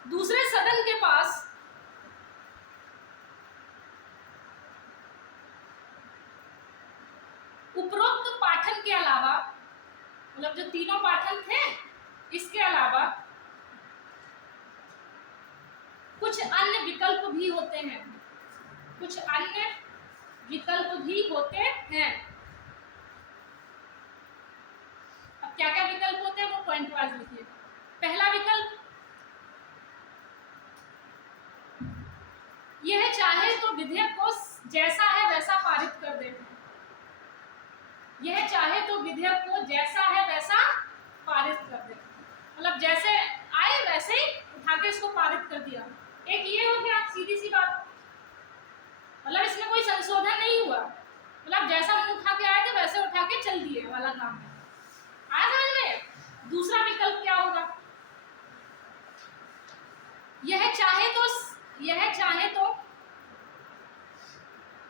दूसरे सदन के पास उपरोक्त पाठन के अलावा, मतलब जो तीनों पाठन थे इसके अलावा कुछ अन्य विकल्प भी होते हैं, कुछ अन्य विकल्प भी होते हैं। अब क्या क्या विकल्प होते हैं वो पॉइंट वाइज लिखिए। पहला विकल्प, यह चाहे तो विधेयक को जैसा है वैसा पारित कर दे। यह चाहे तो विधेयक को जैसा है वैसा पारित कर दे, मतलब जैसे आए वैसे ही उठा के इसको पारित कर दिया। एक ये हो गया, सीधी सी बात, मतलब इसमें कोई संशोधन नहीं हुआ, मतलब जैसा मुंह उठा के आए थे वैसे उठा के चल दिए वाला काम है। आया समझ में? दूसरा विकल्प क्या होगा, यह चाहे तो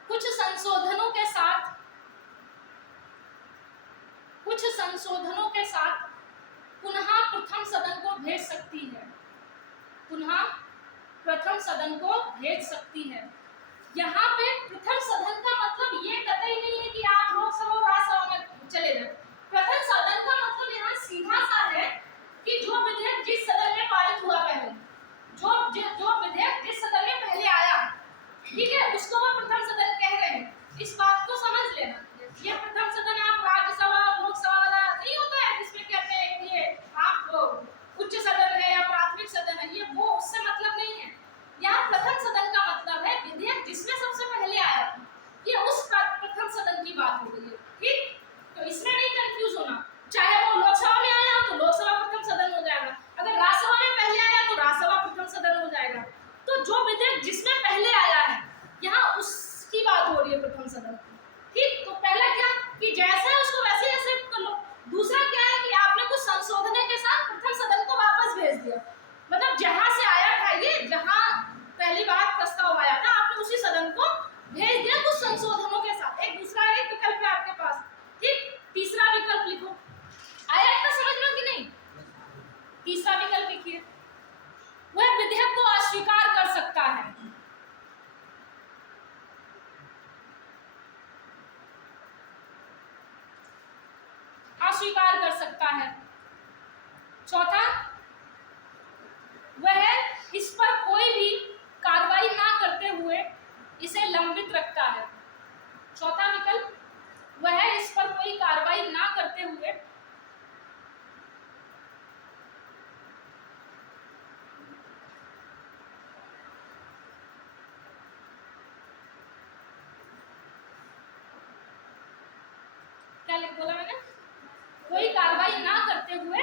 कुछ संशोधनों के साथ पुनः प्रथम सदन को भेज सकती है, पुनः प्रथम सदन को भेज सकती है। यहाँ पे प्रथम सदन का मतलब ये कतई नहीं है कि आप लोकसभा और राज्यसभा में चले जाए। प्रथम सदन का मतलब यहाँ सीधा सा है कि जो विधेयक जिस सदन में पारित हुआ पहले, जो विधेयक जिस सदन में पहले आया, ठीक है, उसको वो प्रथम सदन कह रहे हैं। इस बात को समझ लेना। ये प्रथम सदन आप राज्यसभा लोकसभा वाला नहीं होता है जिसमें कहते हैं कि ये आप उच्च सदन है या प्राथमिक सदन है, ये वो उससे मतलब नहीं है। यहाँ प्रथम सदन का मतलब है विधेयक जिसमें सबसे पहले आया, ये उस प्रथम सदन की बात हो गई है, ठीक। तो इसमें नहीं कंफ्यूज होना, चाहे वो लोकसभा में आया हो तो लोकसभा प्रथम सदन हो जाएगा, अगर राज्यसभा में पहले आया तो राज्यसभा प्रथम सदन हो जाएगा। तो जो विधेयक जिसमें पहले आया है यहाँ उसकी बात हो रही है प्रथम सदन, ठीक। तो पहला क्या कि जैसा है उसको वैसे ही एक्सेप्ट कर लो। दूसरा क्या है कि आपने कुछ संशोधन के साथ प्रथम सदन को वापस भेज दिया, मतलब जहां से आया था ये, जहां पहली बार प्रस्ताव आया था आपने उसी सदन को भेज दिया कुछ संशोधनों के साथ। एक दूसरा एक विकल्प है आपके पास, ठीक। तीसरा विकल्प लिखो, आया इतना समझ में कि नहीं? तीसरा विकल्प लिखिए, वह विधेयक को अस्वीकार कर सकता है। अस्वीकार कर सकता है। चौथा, वह इस पर कोई भी कार्रवाई ना करते हुए इसे लंबित रखता है। चौथा विकल्प, वह इस पर कोई कार्रवाई ना करते हुए क्या बोला मैंने, कोई कार्रवाई ना करते हुए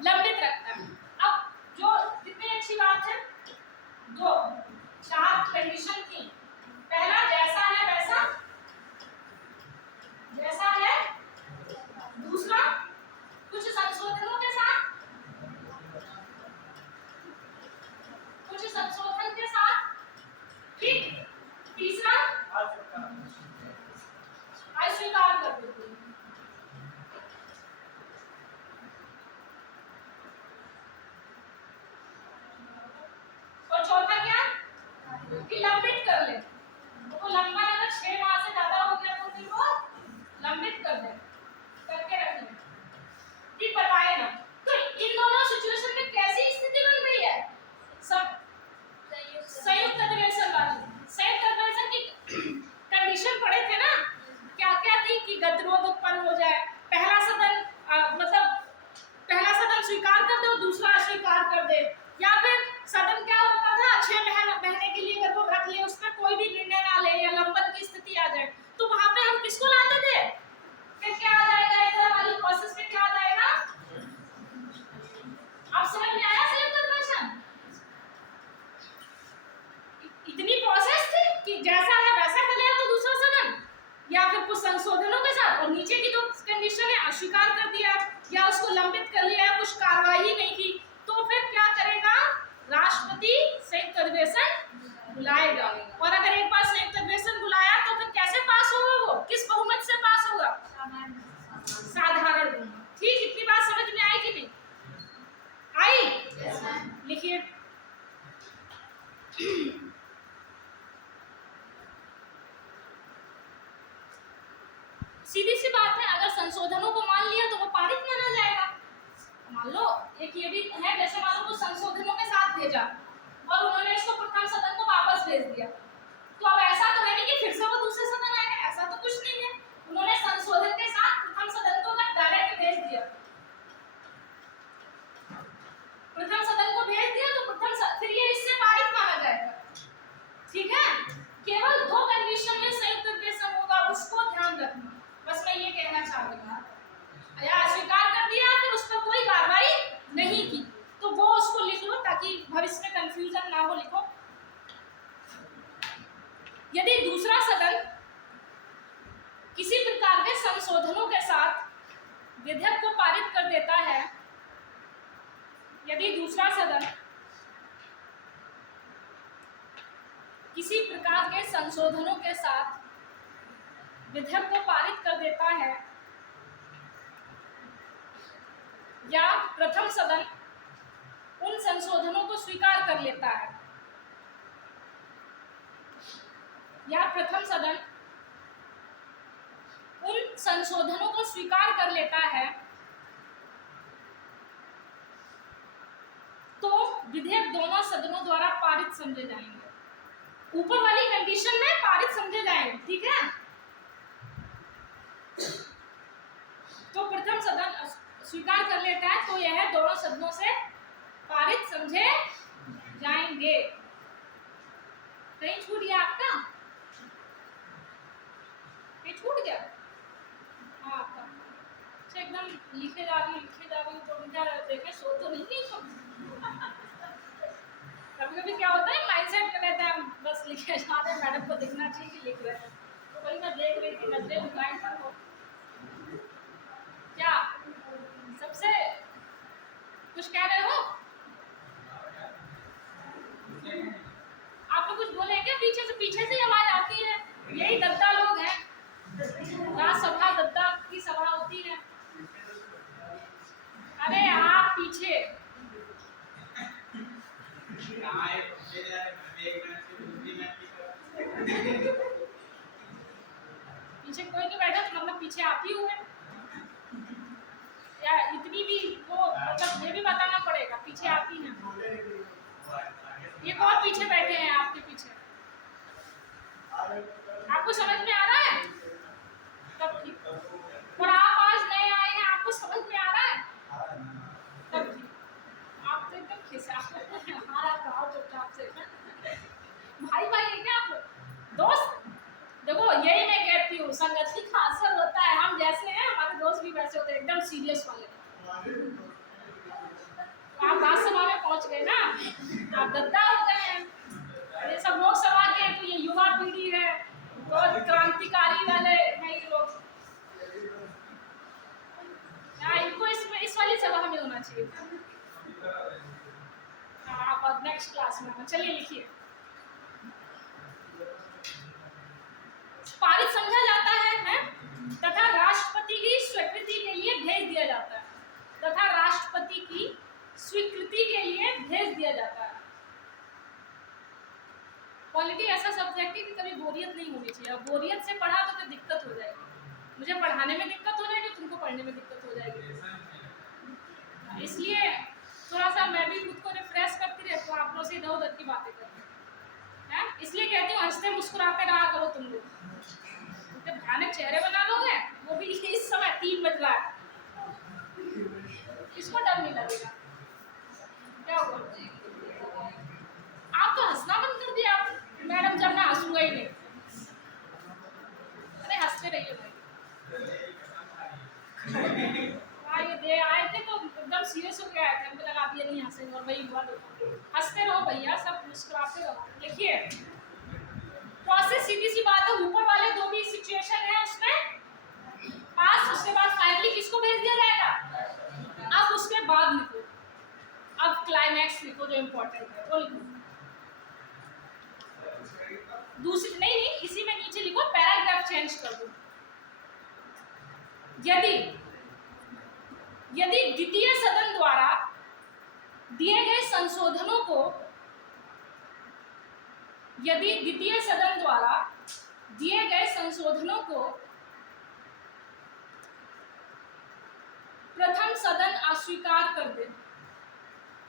लंबित रखता है। अब जो कितनी अच्छी बात है, दो चार कंडीशन थी। पहला जैसा है वैसा, जैसा है। दूसरा कुछ संशोधनों के साथ, कुछ संशोधन के साथ, ठीक। तीसरा अस्वीकार कर देते हैं। और चौथा क्या कि लंबित कर ले, तो लंबा अगर 6 माह से ज्यादा हो गया तो फिर वो लंबित कर दे, करके रख ले, ठीक, बताएगा। तो इन दोनों सिचुएशन में कैसी स्थिति बन रही है, सब संयुक्त अधिवेशन वाली। संयुक्त अधिवेशन की कंडीशन पढ़े थे ना, क्या क्या थी कि गतिरोध उत्पन्न हो जाए, पहला सदन मतलब पहला सदन स्वीकार कर दे और दूसरा अस्वीकार कर दे, या फिर सदन क्या होता था 6 महीने के लिए अगर वो रख ले उसमें कोई भी भेजा और उन्होंने इसको प्रथम सदन को वापस भेज दिया। तो अब ऐसा तो है नहीं कि फिर से वो दूसरे सदन आएगा, ऐसा तो कुछ नहीं है। उन्होंने संशोधन के साथ प्रथम सदन को डायरेक्ट भेज दिया, प्रथम सदन को भेज दिया, तो फिर ये इससे पारित माना जाएगा। ठीक है, केवल 2 कंडीशन में संयुक्त द्विसम होगा, उसको ध्यान रखना। बस मैं ये कहना चाह रही हूँ। या अस्वीकार कर दिया फिर उस पर कोई कार्रवाई नहीं की, तो वो उसको लिख लो ताकि भविष्य में कंफ्यूजन ना हो। लिखो, यदि दूसरा सदन किसी प्रकार के संशोधनों के साथ विधेयक को पारित कर देता है, यदि दूसरा सदन किसी प्रकार के संशोधनों के साथ विधेयक को पारित कर देता है या प्रथम सदन उन संशोधनों को स्वीकार कर लेता है, या प्रथम सदन उन संशोधनों को स्वीकार कर लेता है, तो विधेयक दोनों सदनों द्वारा पारित समझे जाएंगे। ऊपर वाली कंडीशन में पारित समझे जाएंगे। ठीक है, तो प्रथम सदन स्वीकार कर लेता है तो यह दोनों सदनों से पारित समझे जाएंगे। कहीं छूट गया आपका? कहीं छूट गया? हाँ आपका अच्छा, एकदम लिखे जा रही तो उनका देखे सो तो नहीं कभी कभी क्या होता है, माइंडसेट में रहते हैं बस लिखे जा रहे हैं, मैडम को दिखना चाहिए कि लिख रहे हैं। तो वही मैं देख रही थी, नजरें झुकाएं पर क्या सबसे कुछ कह रहे हो? आप लोग कुछ बोले क्या? पीछे से आवाज आती है। यही दद्दा लोग हैं, राज्यसभा दद्दा की सभा होती है। अरे आप पीछे कोई नहीं बैठा तो मतलब पीछे आप ही हुए, या इतनी भी वो मतलब ये भी बताना पड़ेगा पीछे आप ही हैं। ये कौन पीछे बैठे हैं आपके पीछे? आपको समझ में आ रहा है? तब ठीक। और आप आज नए आए हैं, आपको समझ में आ रहा है? तब ठीक। आप तो एकदम खिसा हमारा गाँव चुपचाप से भाई है क्या आप दोस्त? देखो यही मैं कहती हूँ, संगति का असर होता है। हम जैसे हैं हमारे दोस्त भी वैसे होते हैं, एकदम सीरियस वाले। आप राज्यसभा में पहुंच गए ना, आप गद्दा हो गए हैं। ये सब लोकसभा के तो ये युवा पीढ़ी है, बहुत क्रांतिकारी वाले हैं ये लोग। इनको इस वाली सभा में होना चाहिए। आप नेक्स्ट क्लास में चलिए लिखिए। पारित समझा जाता है तथा राष्ट्रपति की स्वीकृति के लिए भेज दिया जाता है, तथा राष्ट्रपति की स्वीकृति के लिए भेज दिया जाता है। पॉलिटी ऐसा सब्जेक्ट है कि कभी बोरियत नहीं होनी चाहिए। अब बोरियत से पढ़ा तो फिर दिक्कत हो जाएगी, मुझे पढ़ाने में दिक्कत हो जाएगी, तुमको पढ़ने में दिक्कत हो जाएगी। इसलिए थोड़ा सा मैं भी खुद को रिफ्रेश करती रहती हूँ, आप लोग से इधर उधर की बातें करती हैं। इसलिए कहती हूँ हंसते मुस्कुराते रहा करो तुम लोग। जब भयानक चेहरे बना लोगे, वो भी इस समय 3 बज रहा है, इसको डर नहीं लगेगा। क्या हुआ? आप तो हंसना बंद कर दिया मैडम, जब मैं हंसूंगा ही नहीं। अरे हंसते रहिए भाई। ये दे आए थे तो एकदम सीरियस हो गया है, हमको लगा आप ये नहीं हंसेंगे, और वही हुआ। हंसते रहो भैया, सब मुस्कुराते रहो। लिखिए, प्रोसेस सीधी सी बात है, ऊपर वाले 2 भी सिचुएशन है उसमें पास, उसके बाद फाइनली किसको भेज दिया जाएगा। अब उसके बाद लिखो, अब क्लाइमैक्स लिखो जो इम्पोर्टेंट है वो लिखो। दूसरी नहीं, इसी में नीचे लिखो, पैराग्राफ चेंज कर दो। यदि द्वितीय सदन द्वारा दिए गए संशोधनों को, यदि द्वितीय सदन द्वारा दिए गए संशोधनों को प्रथम सदन अस्वीकार कर दे,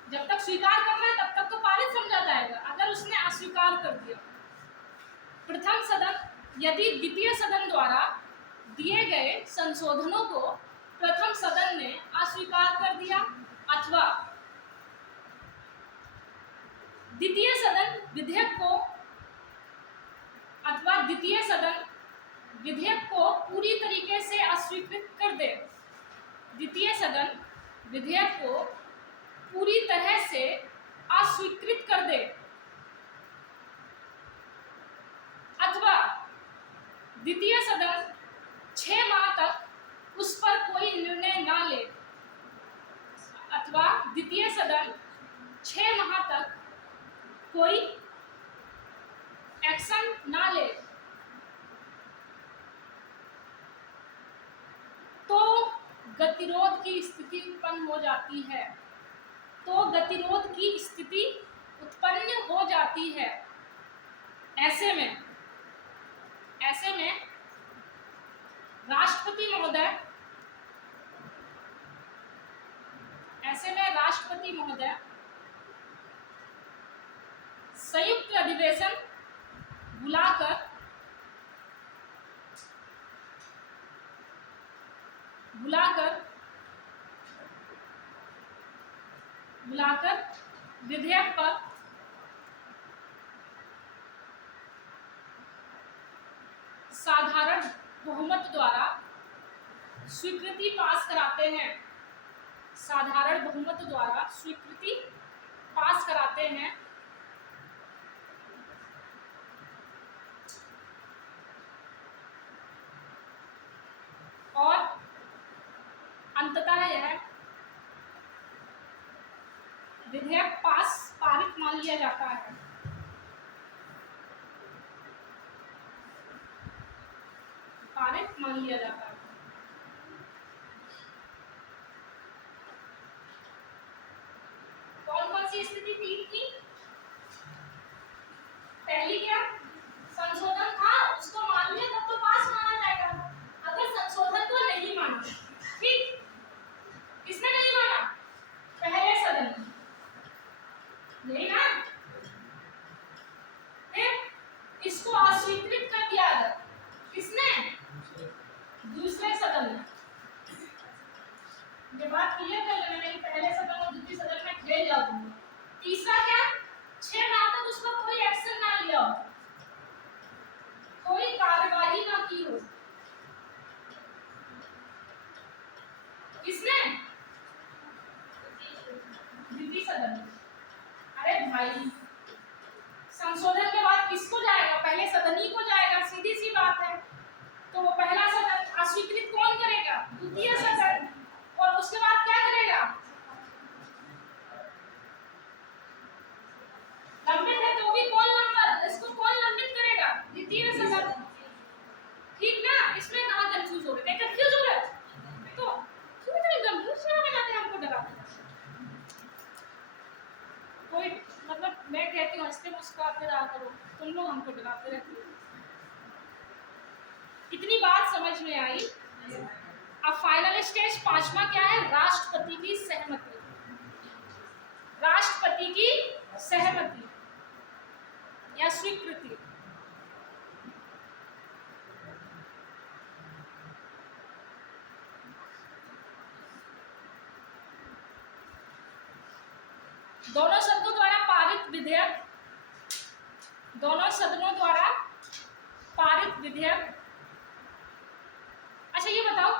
जब तक स्वीकार करना है तब तक तो पारित समझा जाएगा। अगर उसने अस्वीकार कर दिया, प्रथम सदन यदि द्वितीय सदन द्वारा दिए गए संशोधनों को प्रथम सदन ने अस्वीकार कर दिया, अथवा द्वितीय सदन विधेयक को पूरी तरीके से अस्वीकृत कर दे, द्वितीय सदन विधेयक को पूरी तरह से अस्वीकृत कर दे, अथवा द्वितीय सदन 6 माह तक उस पर कोई निर्णय ना ले, अथवा द्वितीय सदन 6 माह तक कोई एक्शन ना ले, तो गतिरोध की स्थिति उत्पन्न हो जाती है। गतिरोध की स्थिति उत्पन्न हो जाती है। ऐसे में राष्ट्रपति महोदय संयुक्त अधिवेशन बुलाकर विधेयक पर साधारण बहुमत द्वारा स्वीकृति पास कराते हैं। साधारण बहुमत द्वारा स्वीकृति पास कराते हैं। और अंततः यह विधेयक पारित मान लिया जाता है। पारित मान लिया जाता है। कौन कौन सी स्थिति थी? पहली क्या? संशोधन था, उसको मान लिया तब तो पास माना जाएगा। अगर संशोधन को नहीं माना, ठीक, किसने नहीं माना? पहले सदन, यही ना? फिर इसको अस्वीकृत कर दिया गया, किसने? दूसरे सदन में। ये बात क्लियर कर लेना, नहीं पहले सदन और द्वितीय सदन में खेल जाऊंगा। तीसरा क्या? 6 माह तक उस पर कोई एक्शन ना लिया हो, कोई कार्यवाही ना की हो। किसने? द्वितीय सदन। अरे भाई, संशोधन के बाद किसको जाएगा? पहले सदन ही को जाएगा, सीधी सी बात है। तो वो पहला सदन अस्वीकृत कौन करेगा? द्वितीय सदन। और उसके बाद क्या करेगा? लंबित है तो भी इसको कौन लंबित करेगा? द्वितीय सदन, ठीक ना? इसमें कहाँ कंफ्यूज हो रहे हैं? कंफ्यूज हो रहे हैं तो क्यों इतने कंफ्यूज बनाते हैं, हमको डराते हैं। कोई मतलब मैं कहती हूँ हंसते मुस्कुराते रहा करो, तुम लोग हमको डराते रहते हो। इतनी बात समझ में आई। अब फाइनल स्टेज 5वां क्या है? राष्ट्रपति की सहमति। राष्ट्रपति की सहमति या स्वीकृति। दोनों सदनों द्वारा पारित विधेयक, दोनों सदनों द्वारा पारित विधेयक। अच्छा ये बताओ,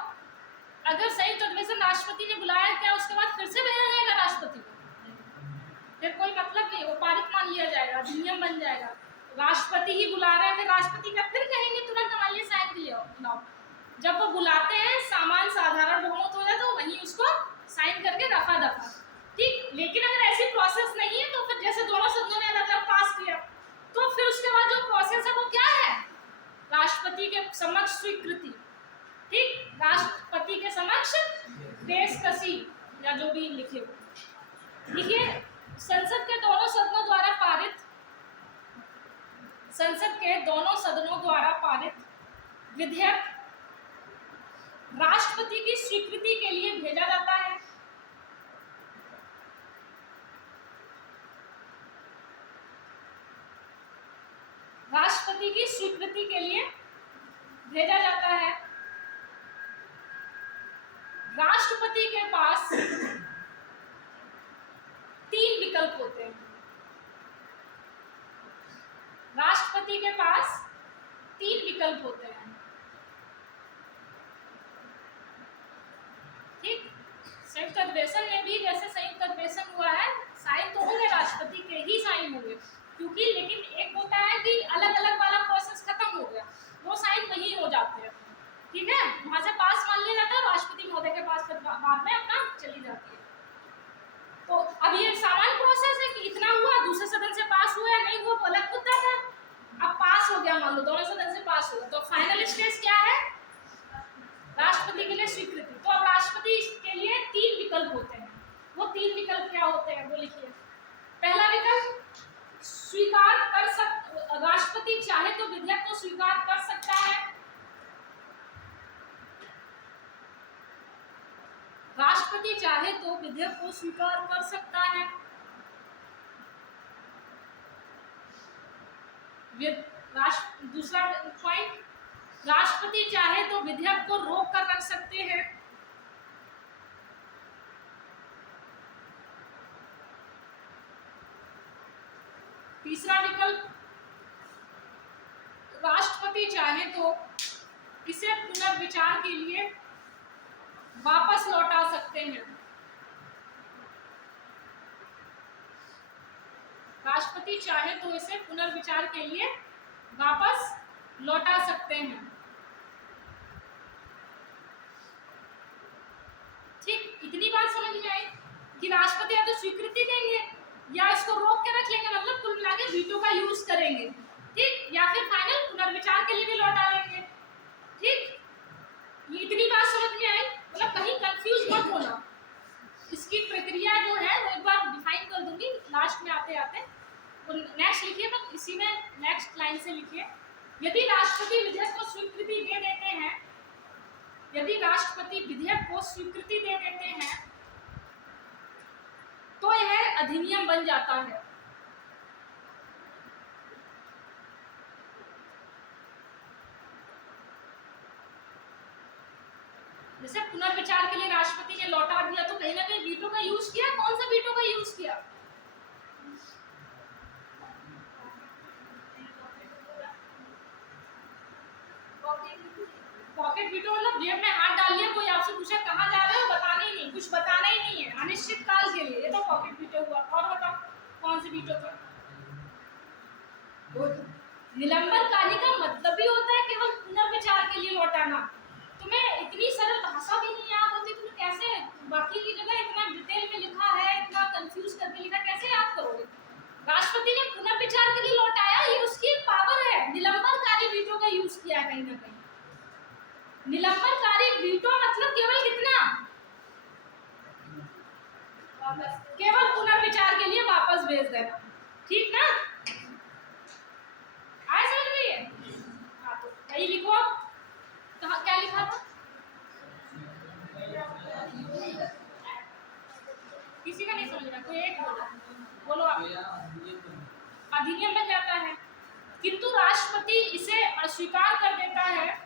अगर संयुक्त अधिवेशन राष्ट्रपति ने बुलाया, क्या उसके बाद फिर से भेजा जाएगा राष्ट्रपति को? फिर कोई मतलब नहीं, वो पारित मान लिया जाएगा, अधिनियम बन जाएगा। राष्ट्रपति ही बुला रहे हैं, फिर राष्ट्रपति का फिर कहेंगे तुरंत हमारे लिए साइन के लिए बुलाओ। जब वो बुलाते हैं, साधारण बहुमत हो जाए तो वहीं उसको साइन करके रफा दफा, ठीक। लेकिन अगर ऐसी प्रोसेस नहीं है तो फिर जैसे दोनों सदनों ने अलग अलग पास किया, तो फिर उसके बाद जो प्रोसेस है वो क्या है? राष्ट्रपति के समक्ष स्वीकृति, ठीक। राष्ट्रपति के समक्ष पेशकशी या जो भी लिखे हो। लिखिए, संसद के दोनों सदनों द्वारा पारित, संसद के दोनों सदनों द्वारा पारित विधेयक राष्ट्रपति की स्वीकृति के लिए भेजा जाता है। राष्ट्रपति की स्वीकृति के लिए भेजा जाता है। राष्ट्रपति के पास 3 विकल्प होते हैं। राष्ट्रपति के पास 3 विकल्प होते हैं। ठीक, संयुक्त अधिवेशन में भी जैसे संयुक्त अधिवेशन हुआ है, साइन तो होंगे राष्ट्रपति के ही साइन होंगे, क्योंकि लेकिन एक होता है कि अलग अलग वाला प्रोसेस खत्म हो गया, वो साइन वही हो जाते हैं। ठीक है, वहां से पास मान लिया जाता है, राष्ट्रपति महोदय के पास फिर बाद में अपना चली जाती है। तो अब ये सामान्य प्रोसेस है कि इतना हुआ, दूसरे सदन से पास हुआ या नहीं हुआ वो अलग मुद्दा था। अब पास हो गया, मान लो दोनों सदन से पास हुआ, तो फाइनल स्टेज क्या है? राष्ट्रपति के लिए स्वीकृति। तो अब राष्ट्रपति के लिए 3 विकल्प होते हैं। वो 3 विकल्प क्या होते हैं वो लिखिए। पहला विकल्प, स्वीकार कर राष्ट्रपति चाहे तो विधेयक को स्वीकार कर सकता है। राष्ट्रपति चाहे तो विधेयक को स्वीकार कर सकता है। दूसरा पॉइंट, राष्ट्रपति चाहे तो विधेयक को रोक कर रख सकते हैं। तीसरा विकल्प, राष्ट्रपति चाहे तो इसे पुनर्विचार के लिए वापस लौटा सकते हैं। राष्ट्रपति चाहे तो इसे पुनर्विचार के लिए वापस लौटा सकते हैं। ठीक, इतनी बात समझ में आई कि राष्ट्रपति या तो स्वीकृति देंगे या इसको रोक के रख लेंगे, मतलब कुल मिला के वीटो का यूज करेंगे। ठीक, या फिर फाइनल पुनर्विचार के लिए भी लौटा लेंगे। ठीक, ये इतनी बात समझ में आई, मतलब कहीं कंफ्यूज मत होना। इसकी प्रक्रिया जो है वो एक बार डिफाइन कर दूंगी लास्ट में आते आते। तो नेक्स्ट लिखिए, तो इसी में नेक्स्ट लाइन से लिखिए, यदि राष्ट्रपति विधेयक को स्वीकृति दे देते हैं, यदि राष्ट्रपति विधेयक को स्वीकृति दे देते हैं तो यह अधिनियम बन जाता है। जैसे पुनर्विचार के लिए राष्ट्रपति ने लौटा दिया तो कहीं ना कहीं वीटो का यूज किया। कौन सा वीटो का यूज किया? पॉकेट वीटो, मतलब जेब में हाथ डाल लिया, कोई आपसे पूछे कहाँ जा रहे हो, बताना ही नहीं, कुछ बताना ही नहीं है, अनिश्चित काल के लिए, ये तो पॉकेट वीटो हुआ। और बताओ कौन सी वीटो था? निलंबनकारी का मतलब ही होता है कि हम पुनर्विचार के लिए लौटाना। तुम्हें इतनी सरल भाषा भी नहीं याद होती, तुम्हें कैसे बाकी की जगह इतना डिटेल में लिखा है, इतना कंफ्यूज करके लिखा, कैसे याद करोगे? राष्ट्रपति ने पुनर्विचार के लिए लौटाया, ये उसकी पावर है। निलंबनकारी वीटो का यूज किया है कहीं ना कहीं। निलंबनकारी वीटो मतलब केवल कितना? केवल पुनर्विचार के लिए वापस भेज देना। ठीक ना? आए समझ में ये? हाँ, तो वही लिखो। कहाँ क्या लिखा था? किसी का नहीं समझ रहा, कोई एक बोलो आप। अधिनियम बन जाता है, किंतु राष्ट्रपति इसे अस्वीकार कर देता है।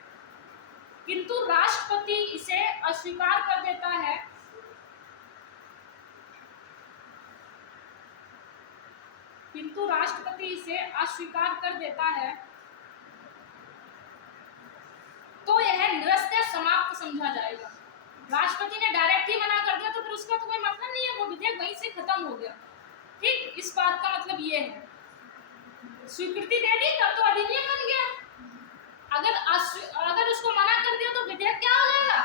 किंतु राष्ट्रपति इसे अस्वीकार कर देता है। किंतु राष्ट्रपति इसे अस्वीकार कर देता है तो यह निरस्त समाप्त समझा जाएगा। राष्ट्रपति ने डायरेक्ट ही मना कर दिया तो फिर उसका तो कोई मतलब नहीं है, वो विधेयक वहीं से खत्म हो गया। ठीक, इस बात का मतलब ये है, स्वीकृति दे दी तब तो अधिनियम बन गया। अगर उसको मना कर दिया तो विधेयक क्या हो जाएगा?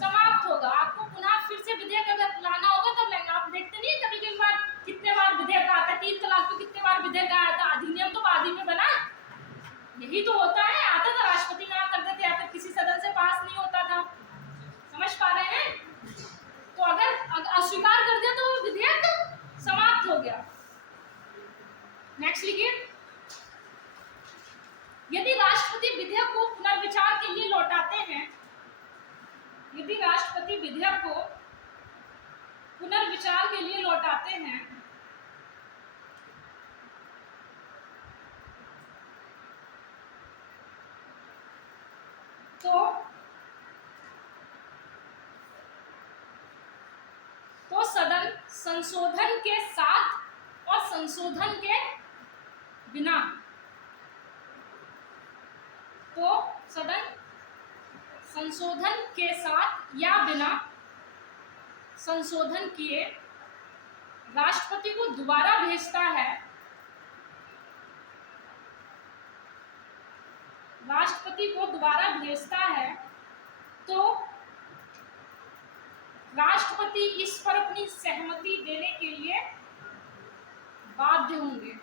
समाप्त होगा। आपको पुनः फिर से विधेयक अगर लाना होगा तब लेंगे। आप देखते नहीं कभी कभी बार कितने बार विधेयक आता है, 3 तलाक पे कितने बार विधेयक आया था, अधिनियम तो बाद ही में बना। यही तो होता है, आता था राष्ट्रपति मना कर देते या फिर किसी सदन से पास नहीं होता था। समझ पा रहे हैं? तो अगर अस्वीकार कर दिया तो विधेयक समाप्त हो गया। नेक्स्ट लिखिए, यदि राष्ट्रपति विधेयक को पुनर्विचार के लिए लौटाते हैं, यदि राष्ट्रपति विधेयक को पुनर्विचार के लिए लौटाते हैं, तो सदन संशोधन के साथ और संशोधन के बिना, तो सदन संशोधन के साथ या बिना संशोधन किए राष्ट्रपति को दोबारा भेजता है, राष्ट्रपति को दोबारा भेजता है, तो राष्ट्रपति इस पर अपनी सहमति देने के लिए बाध्य होंगे।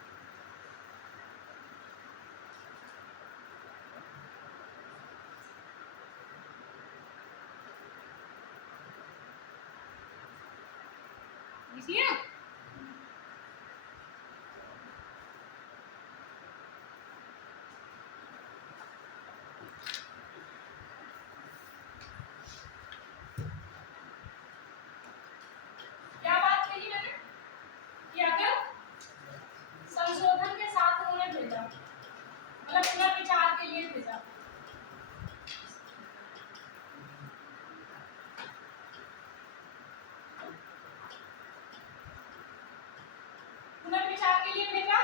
लिखिए, क्या बात कही मैंने कि अगर संशोधन के साथ उन्होंने भेजा, मतलब पुनर्विचार के लिए भेजा, पुनर्विचार के लिए भेजा,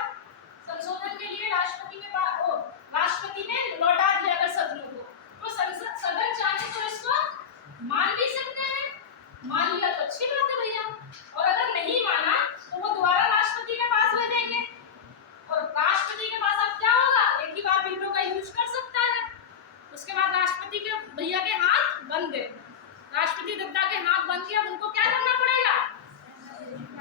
संशोधन के लिए राष्ट्रपति के पास, राष्ट्रपति ने लौटा दिया अगर सदनों को, तो संसद सदन चाहे तो इसको मान भी सकते हैं, मान लिया तो अच्छी बात है भैया, और अगर नहीं माना तो वो दोबारा राष्ट्रपति के पास भेजेंगे, और राष्ट्रपति के पास अब क्या होगा, एक ही बार वीटो का यूज कर सकता है, उसके बाद राष्ट्रपति के भैया के हाथ बंद गए, राष्ट्रपति दत्ता के हाथ बंद गए, अब उनको क्या करना पड़ेगा,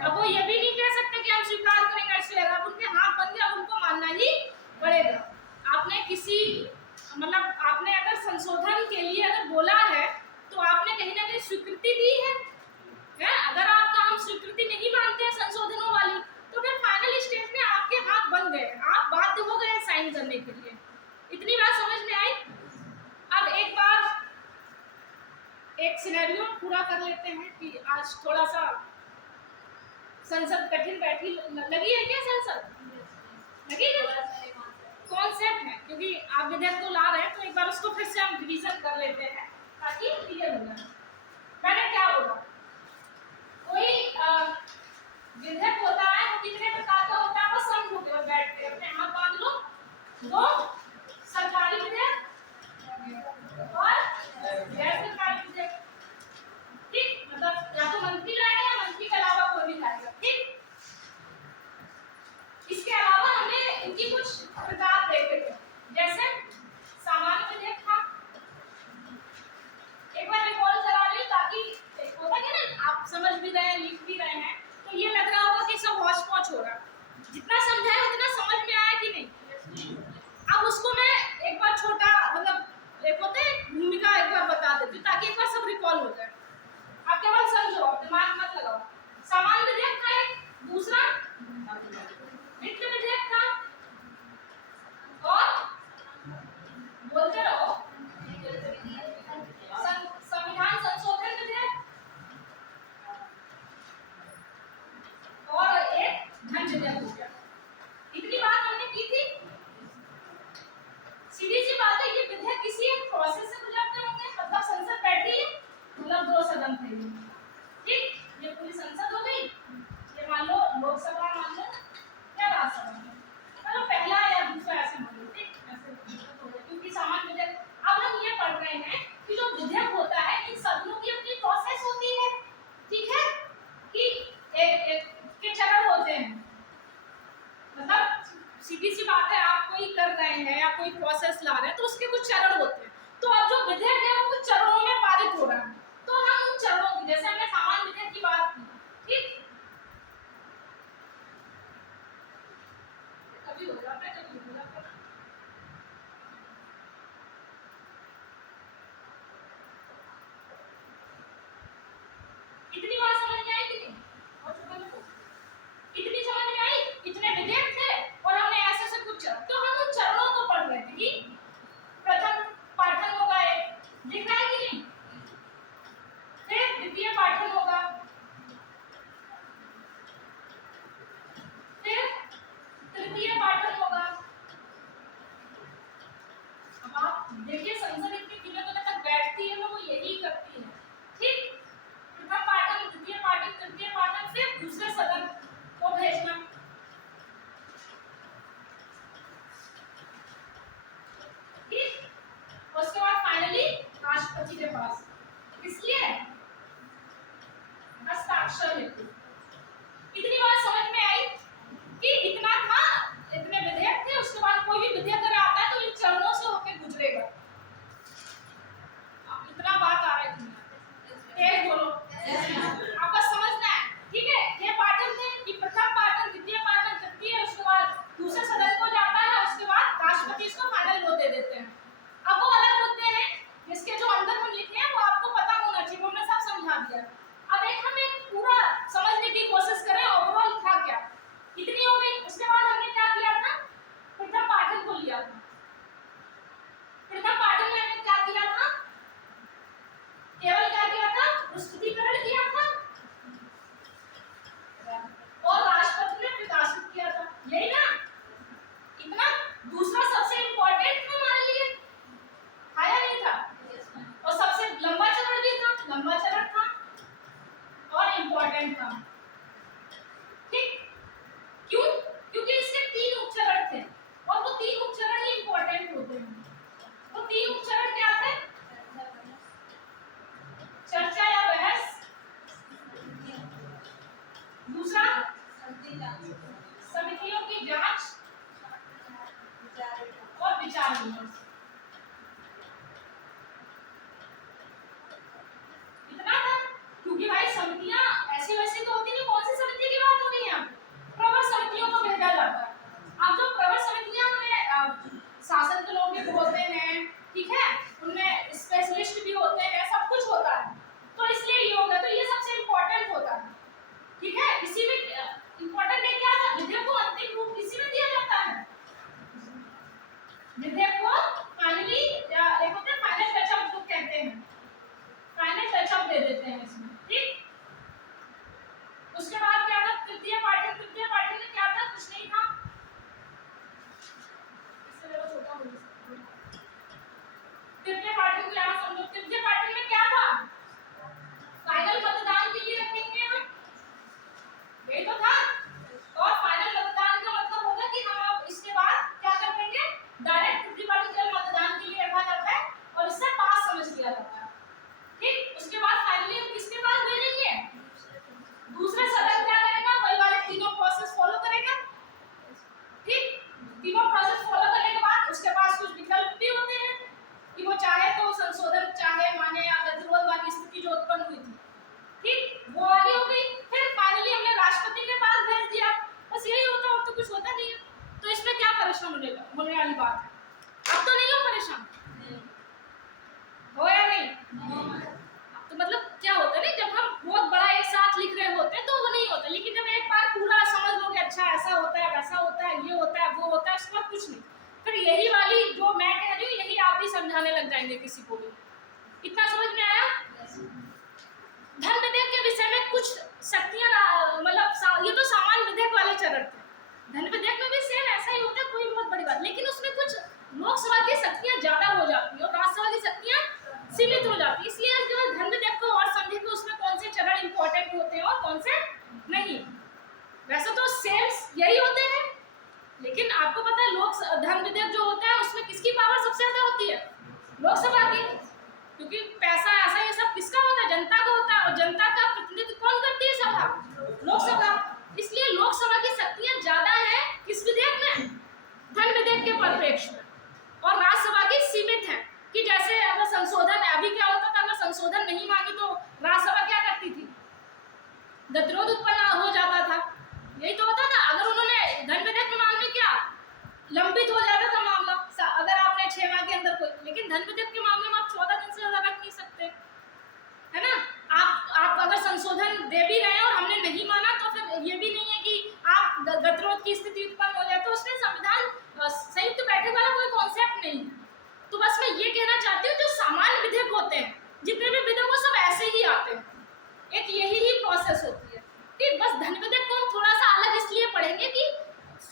अब वो ये भी नहीं कह सकते कि हम स्वीकार करेंगे ऐसे, अब उनके हाथ बंद गए, अब उनको मानना ही पड़ेगा। आपने किसी, मतलब आपने अगर संशोधन के लिए अगर बोला है तो आपने कहीं ना कहीं स्वीकृति दी है? अगर आपका हम स्वीकृति नहीं मानते हैं संशोधनों वाली, तो फिर फाइनल स्टेज में आपके हाथ बंद गए, आप बाध्य हो गए साइन करने के लिए। इतनी बात समझ में आई? अब एक बार एक सिनेरियो पूरा कर लेते हैं कि आज थोड़ा सा संसद कठिन बैठी लगी है क्या? संसद लगी है, कॉन्सेप्ट है, क्योंकि आप विधेयक तो ला रहे हैं, तो एक बार उसको फिर से हम रिवीजन कर लेते हैं ताकि क्लियर हो जाए। मैंने क्या बोला, कोई विधेयक होता है वो कितने प्रकार का होता है, बस समझो के बैठ के अपने हाथ बांध लो, दो सरकारी विधेयक और गैर सरकारी विधेयक, ठीक, मतलब या तो मंत्री लाएगा या मंत्री के अलावा कोई भी लाएगा, ठीक। इसके अलावा हमने इनकी कुछ प्रकार देखे थे, जैसे सामान्य विधेयक था, एक बार रिकॉल करा ली ताकि होता है ना, आप समझ भी रहे हैं, लिख भी रहे हैं, तो ये लग रहा होगा कि सब हौच पौच हो रहा है, जितना समझाया उतना समझ में आया कि नहीं। अब उसको मैं एक बार छोटा, मतलब एक होता है भूमिका, एक बार बता देती हूँ ताकि एक बार सब रिकॉल हो जाए। आप केवल समझो, दिमाग मत लगाओ। सामान्य विधेयक था एक, दूसरा वित्त विधेयक था, और बोलते रहो संविधान संशोधन विधेयक, और एक धन विधेयक हो गया। इतनी बात हमने की थी। सीधी सी बात है, ये विधेयक किसी एक प्रोसेस से गुजरते होंगे, मतलब संसद बैठी है, मतलब दो सदन थे, ठीक, ये पूरी संसद हो गई, ये मान लो लोकसभा, मान लो या राज्यसभा, मतलब पहला या दूसरा ऐसे मान लो, ठीक, ऐसे हो गया, क्योंकि सामान्य विधेयक। अब हम ये पढ़ रहे हैं कि जो विधेयक होता है, इन सदनों की अपनी प्रोसेस होती है, ठीक है, कि एक के चरण होते हैं, मतलब सीधी सी बात है, आप कोई कर रहे हैं या कोई प्रोसेस ला रहे हैं तो उसके कुछ चरण होते हैं, तो अब जो विधेयक है वो कुछ चरणों में पारित हो रहा है, तो हम उन चरणों की, जैसे हमने सामान्य विधेयक की बात की, ठीक, कभी हो जाता है, कभी हो जाता है। इतनी बात समझ में आई कि नहीं? और छोटा लोगों, इतनी समझ में आई? इतने विधेयक थे और हमने ऐसे से कुछ, तो हम उन चरणों को पढ़ रहे थे कि प्रथम पाठन होगा, एक दिख रहा है कि नहीं, फिर द्वितीय पाठन होगा, फिर तृतीय पाठन होगा, मेंबर्स। इतना था, क्योंकि भाई समितियां ऐसी वैसी तो होती नहीं। कौन सी समिति की बात हो रही है? प्रवर समितियों को भेजा जाता है। अब जो प्रवर समितियां में शासन के लोग भी होते हैं, ठीक है, उनमें स्पेशलिस्ट भी होते हैं, सब कुछ होता है। तो इसलिए ये होगा, तो ये सबसे इम्पोर्टेंट होता है, ठीक है। इसी में इम्पोर्टेंट है क्या था, विधेयक को अंतिम रूप इसी में दिया जाता है। विधेयक को फाइनली एक होता है फाइनल टचअप जो कहते हैं, फाइनल टचअप दे देते हैं इसमें, ठीक। उसके बाद क्या था, तृतीय पाठन। तृतीय पाठन में क्या था, कुछ नहीं था, इससे जरा छोटा हो गया। तृतीय पाठन को यहाँ समझो। तृतीय पाठन में क्या था, फाइनल मतदान के लिए रखेंगे हम, यही तो था। और फाइनल मतदान का मतलब होगा कि हम अब इसके बाद क्या कर देंगे, डायरेक्ट तृतीय पाठन केवल मतदान के लिए रखा जाता है और इससे पास समझ लिया जाता है, ठीक। उसके बाद फाइनली हम किसके पास भेजेंगे, दूसरे सदन क्या करेगा, वही वाले तीनों प्रोसेस फॉलो करेगा, ठीक। तीनों प्रोसेस फॉलो करने के बाद उसके पास कुछ विकल्प भी होते हैं कि वो चाहे तो संशोधन, चाहे माने या गतिरोध वाली स्थिति जो उत्पन्न हुई थी, ठीक, वो वाली हो गई। फिर फाइनली हमने राष्ट्रपति के पास भेज दिया, बस यही होता, और तो कुछ होता नहीं है। तो इसमें क्या परेशान होने वाली बात है, अब तो नहीं हो परेशान, हो या नहीं? तो मतलब क्या होता है ना, जब हम बहुत बड़ा एक साथ लिख रहे होते हैं तो वो नहीं होता, लेकिन जब एक बार पूरा समझ लोगे, अच्छा ऐसा होता है, वैसा होता है, ये होता है, वो होता है, इसके बाद कुछ नहीं। फिर यही वाली जो मैं कह रही हूँ, यही आप भी समझाने लग जाएंगे किसी को भी। इतना समझ में आया? धन विधेयक के विषय में कुछ शक्तियां, मतलब ये तो सामान्य विधेयक वाले चरण थे। धन विधेयक में भी सेम ऐसा ही होता है, कोई बहुत बड़ी बात, लेकिन उसमें कुछ लोकसभा की शक्तियां ज्यादा हो जाती है और राज्यसभा की शक्तियां सीमित हो जाती है। इसलिए हम केवल धन विधेयक को और समझेंगे उसमें कौन से चरण इंपॉर्टेंट होते हैं और कौन से नहीं। वैसे तो सेम यही होते हैं, लेकिन आपको पता है धन विधेयक जो होता है उसमें किसकी पावर सबसे ज्यादा होती है, लोकसभा की, क्योंकि पैसा ऐसा ये सब किसका होता है, जनता का होता है, और जनता का प्रतिनिधित्व कौन करती है, सभा, लोकसभा। इसलिए लोकसभा की शक्तियां ज्यादा है किस विधेयक में, धन विधेयक के परिप्रेक्ष्य में, और राज्यसभा की सीमित है। कि जैसे अगर संशोधन, अभी क्या होता था, अगर संशोधन नहीं मांगी तो राज्यसभा क्या करती थी, गतिरोध उत्पन्न हो जाता था, यही तो होता था। अगर उन्होंने धन विधेयक में मांग क्या, लंबित हो जाता था मामला, अगर आपने 6 माह के अंदर कोई, लेकिन धन विधेयक के मामले में आप 14 दिन से ज्यादा रख नहीं सकते, है ना। आप अगर संशोधन दे भी रहे हैं और हमने नहीं माना, तो फिर ये भी नहीं है कि आप गतिरोध की स्थिति उत्पन्न हो जाए, तो उसमें संविधान संयुक्त बैठक वाला कोई कॉन्सेप्ट नहीं है। तो बस मैं ये कहना चाहती हूँ, जो सामान्य विधेयक होते हैं, जितने भी विधेयक वो सब ऐसे ही आते हैं, एक यही ही प्रोसेस होती है, ठीक। बस धन विधेयक को हम थोड़ा सा अलग इसलिए पढ़ेंगे कि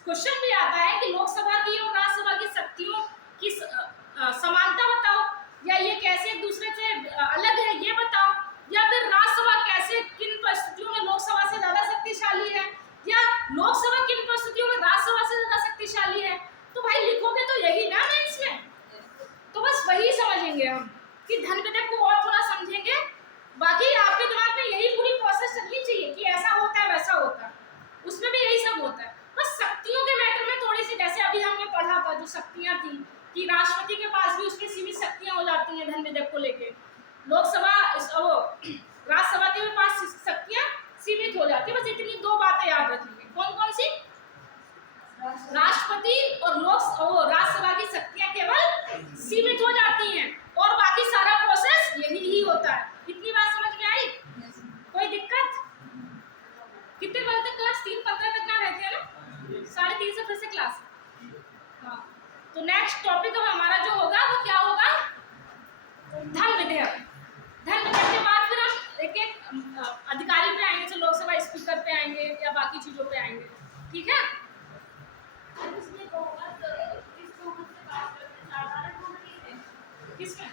क्वेश्चन भी आता है कि लोकसभा की और राज्यसभा की शक्तियों की समानता बताओ, या ये कैसे एक दूसरे से अलग है ये बताओ, या फिर राज्यसभा कैसे किन परिस्थितियों में लोकसभा से ज्यादा शक्तिशाली है, या लोकसभा किन परिस्थितियों में राज्यसभा से ज्यादा शक्तिशाली है। तो भाई लिखोगे तो यही ना मेंस में, तो बस वही समझेंगे हम कि धन विधेयक को और थोड़ा समझेंगे। बाकी आपके दिमाग में यही पूरी प्रोसेस चलनी चाहिए कि ऐसा होता है वैसा होता है, उसमें भी यही सब होता है। बस शक्तियों के मैटर में थोड़ी सी, जैसे अभी हमने पढ़ा था जो शक्तियां थी कि राष्ट्रपति के पास भी उसकी सीमित शक्तियां हो जाती हैं धन विधेयक को लेके, लोकसभा राज्यसभा के पास शक्तियां सीमित हो जाती है। बस इतनी 2 बातें याद रखिए, कौन कौन सी, राष्ट्रपति और राज्यसभा की शक्तियां केवल सीमित हो जाती हैं, और बाकी सारा प्रोसेस यही ही होता है। इतनी बात समझ में आई? कोई दिक्कत? कितने बजे तक क्लास, 3:15 तक ना रहती है ना, 3:30 से फिर से क्लास। हाँ, तो नेक्स्ट टॉपिक अब हमारा जो होगा वो क्या होगा, धन विधेयक। धन विधेयक के बाद फिर हम एक एक अधिकारी पे आएंगे, जो लोकसभा स्पीकर पे आएंगे या बाकी चीजों पे आएंगे, ठीक है। किसमें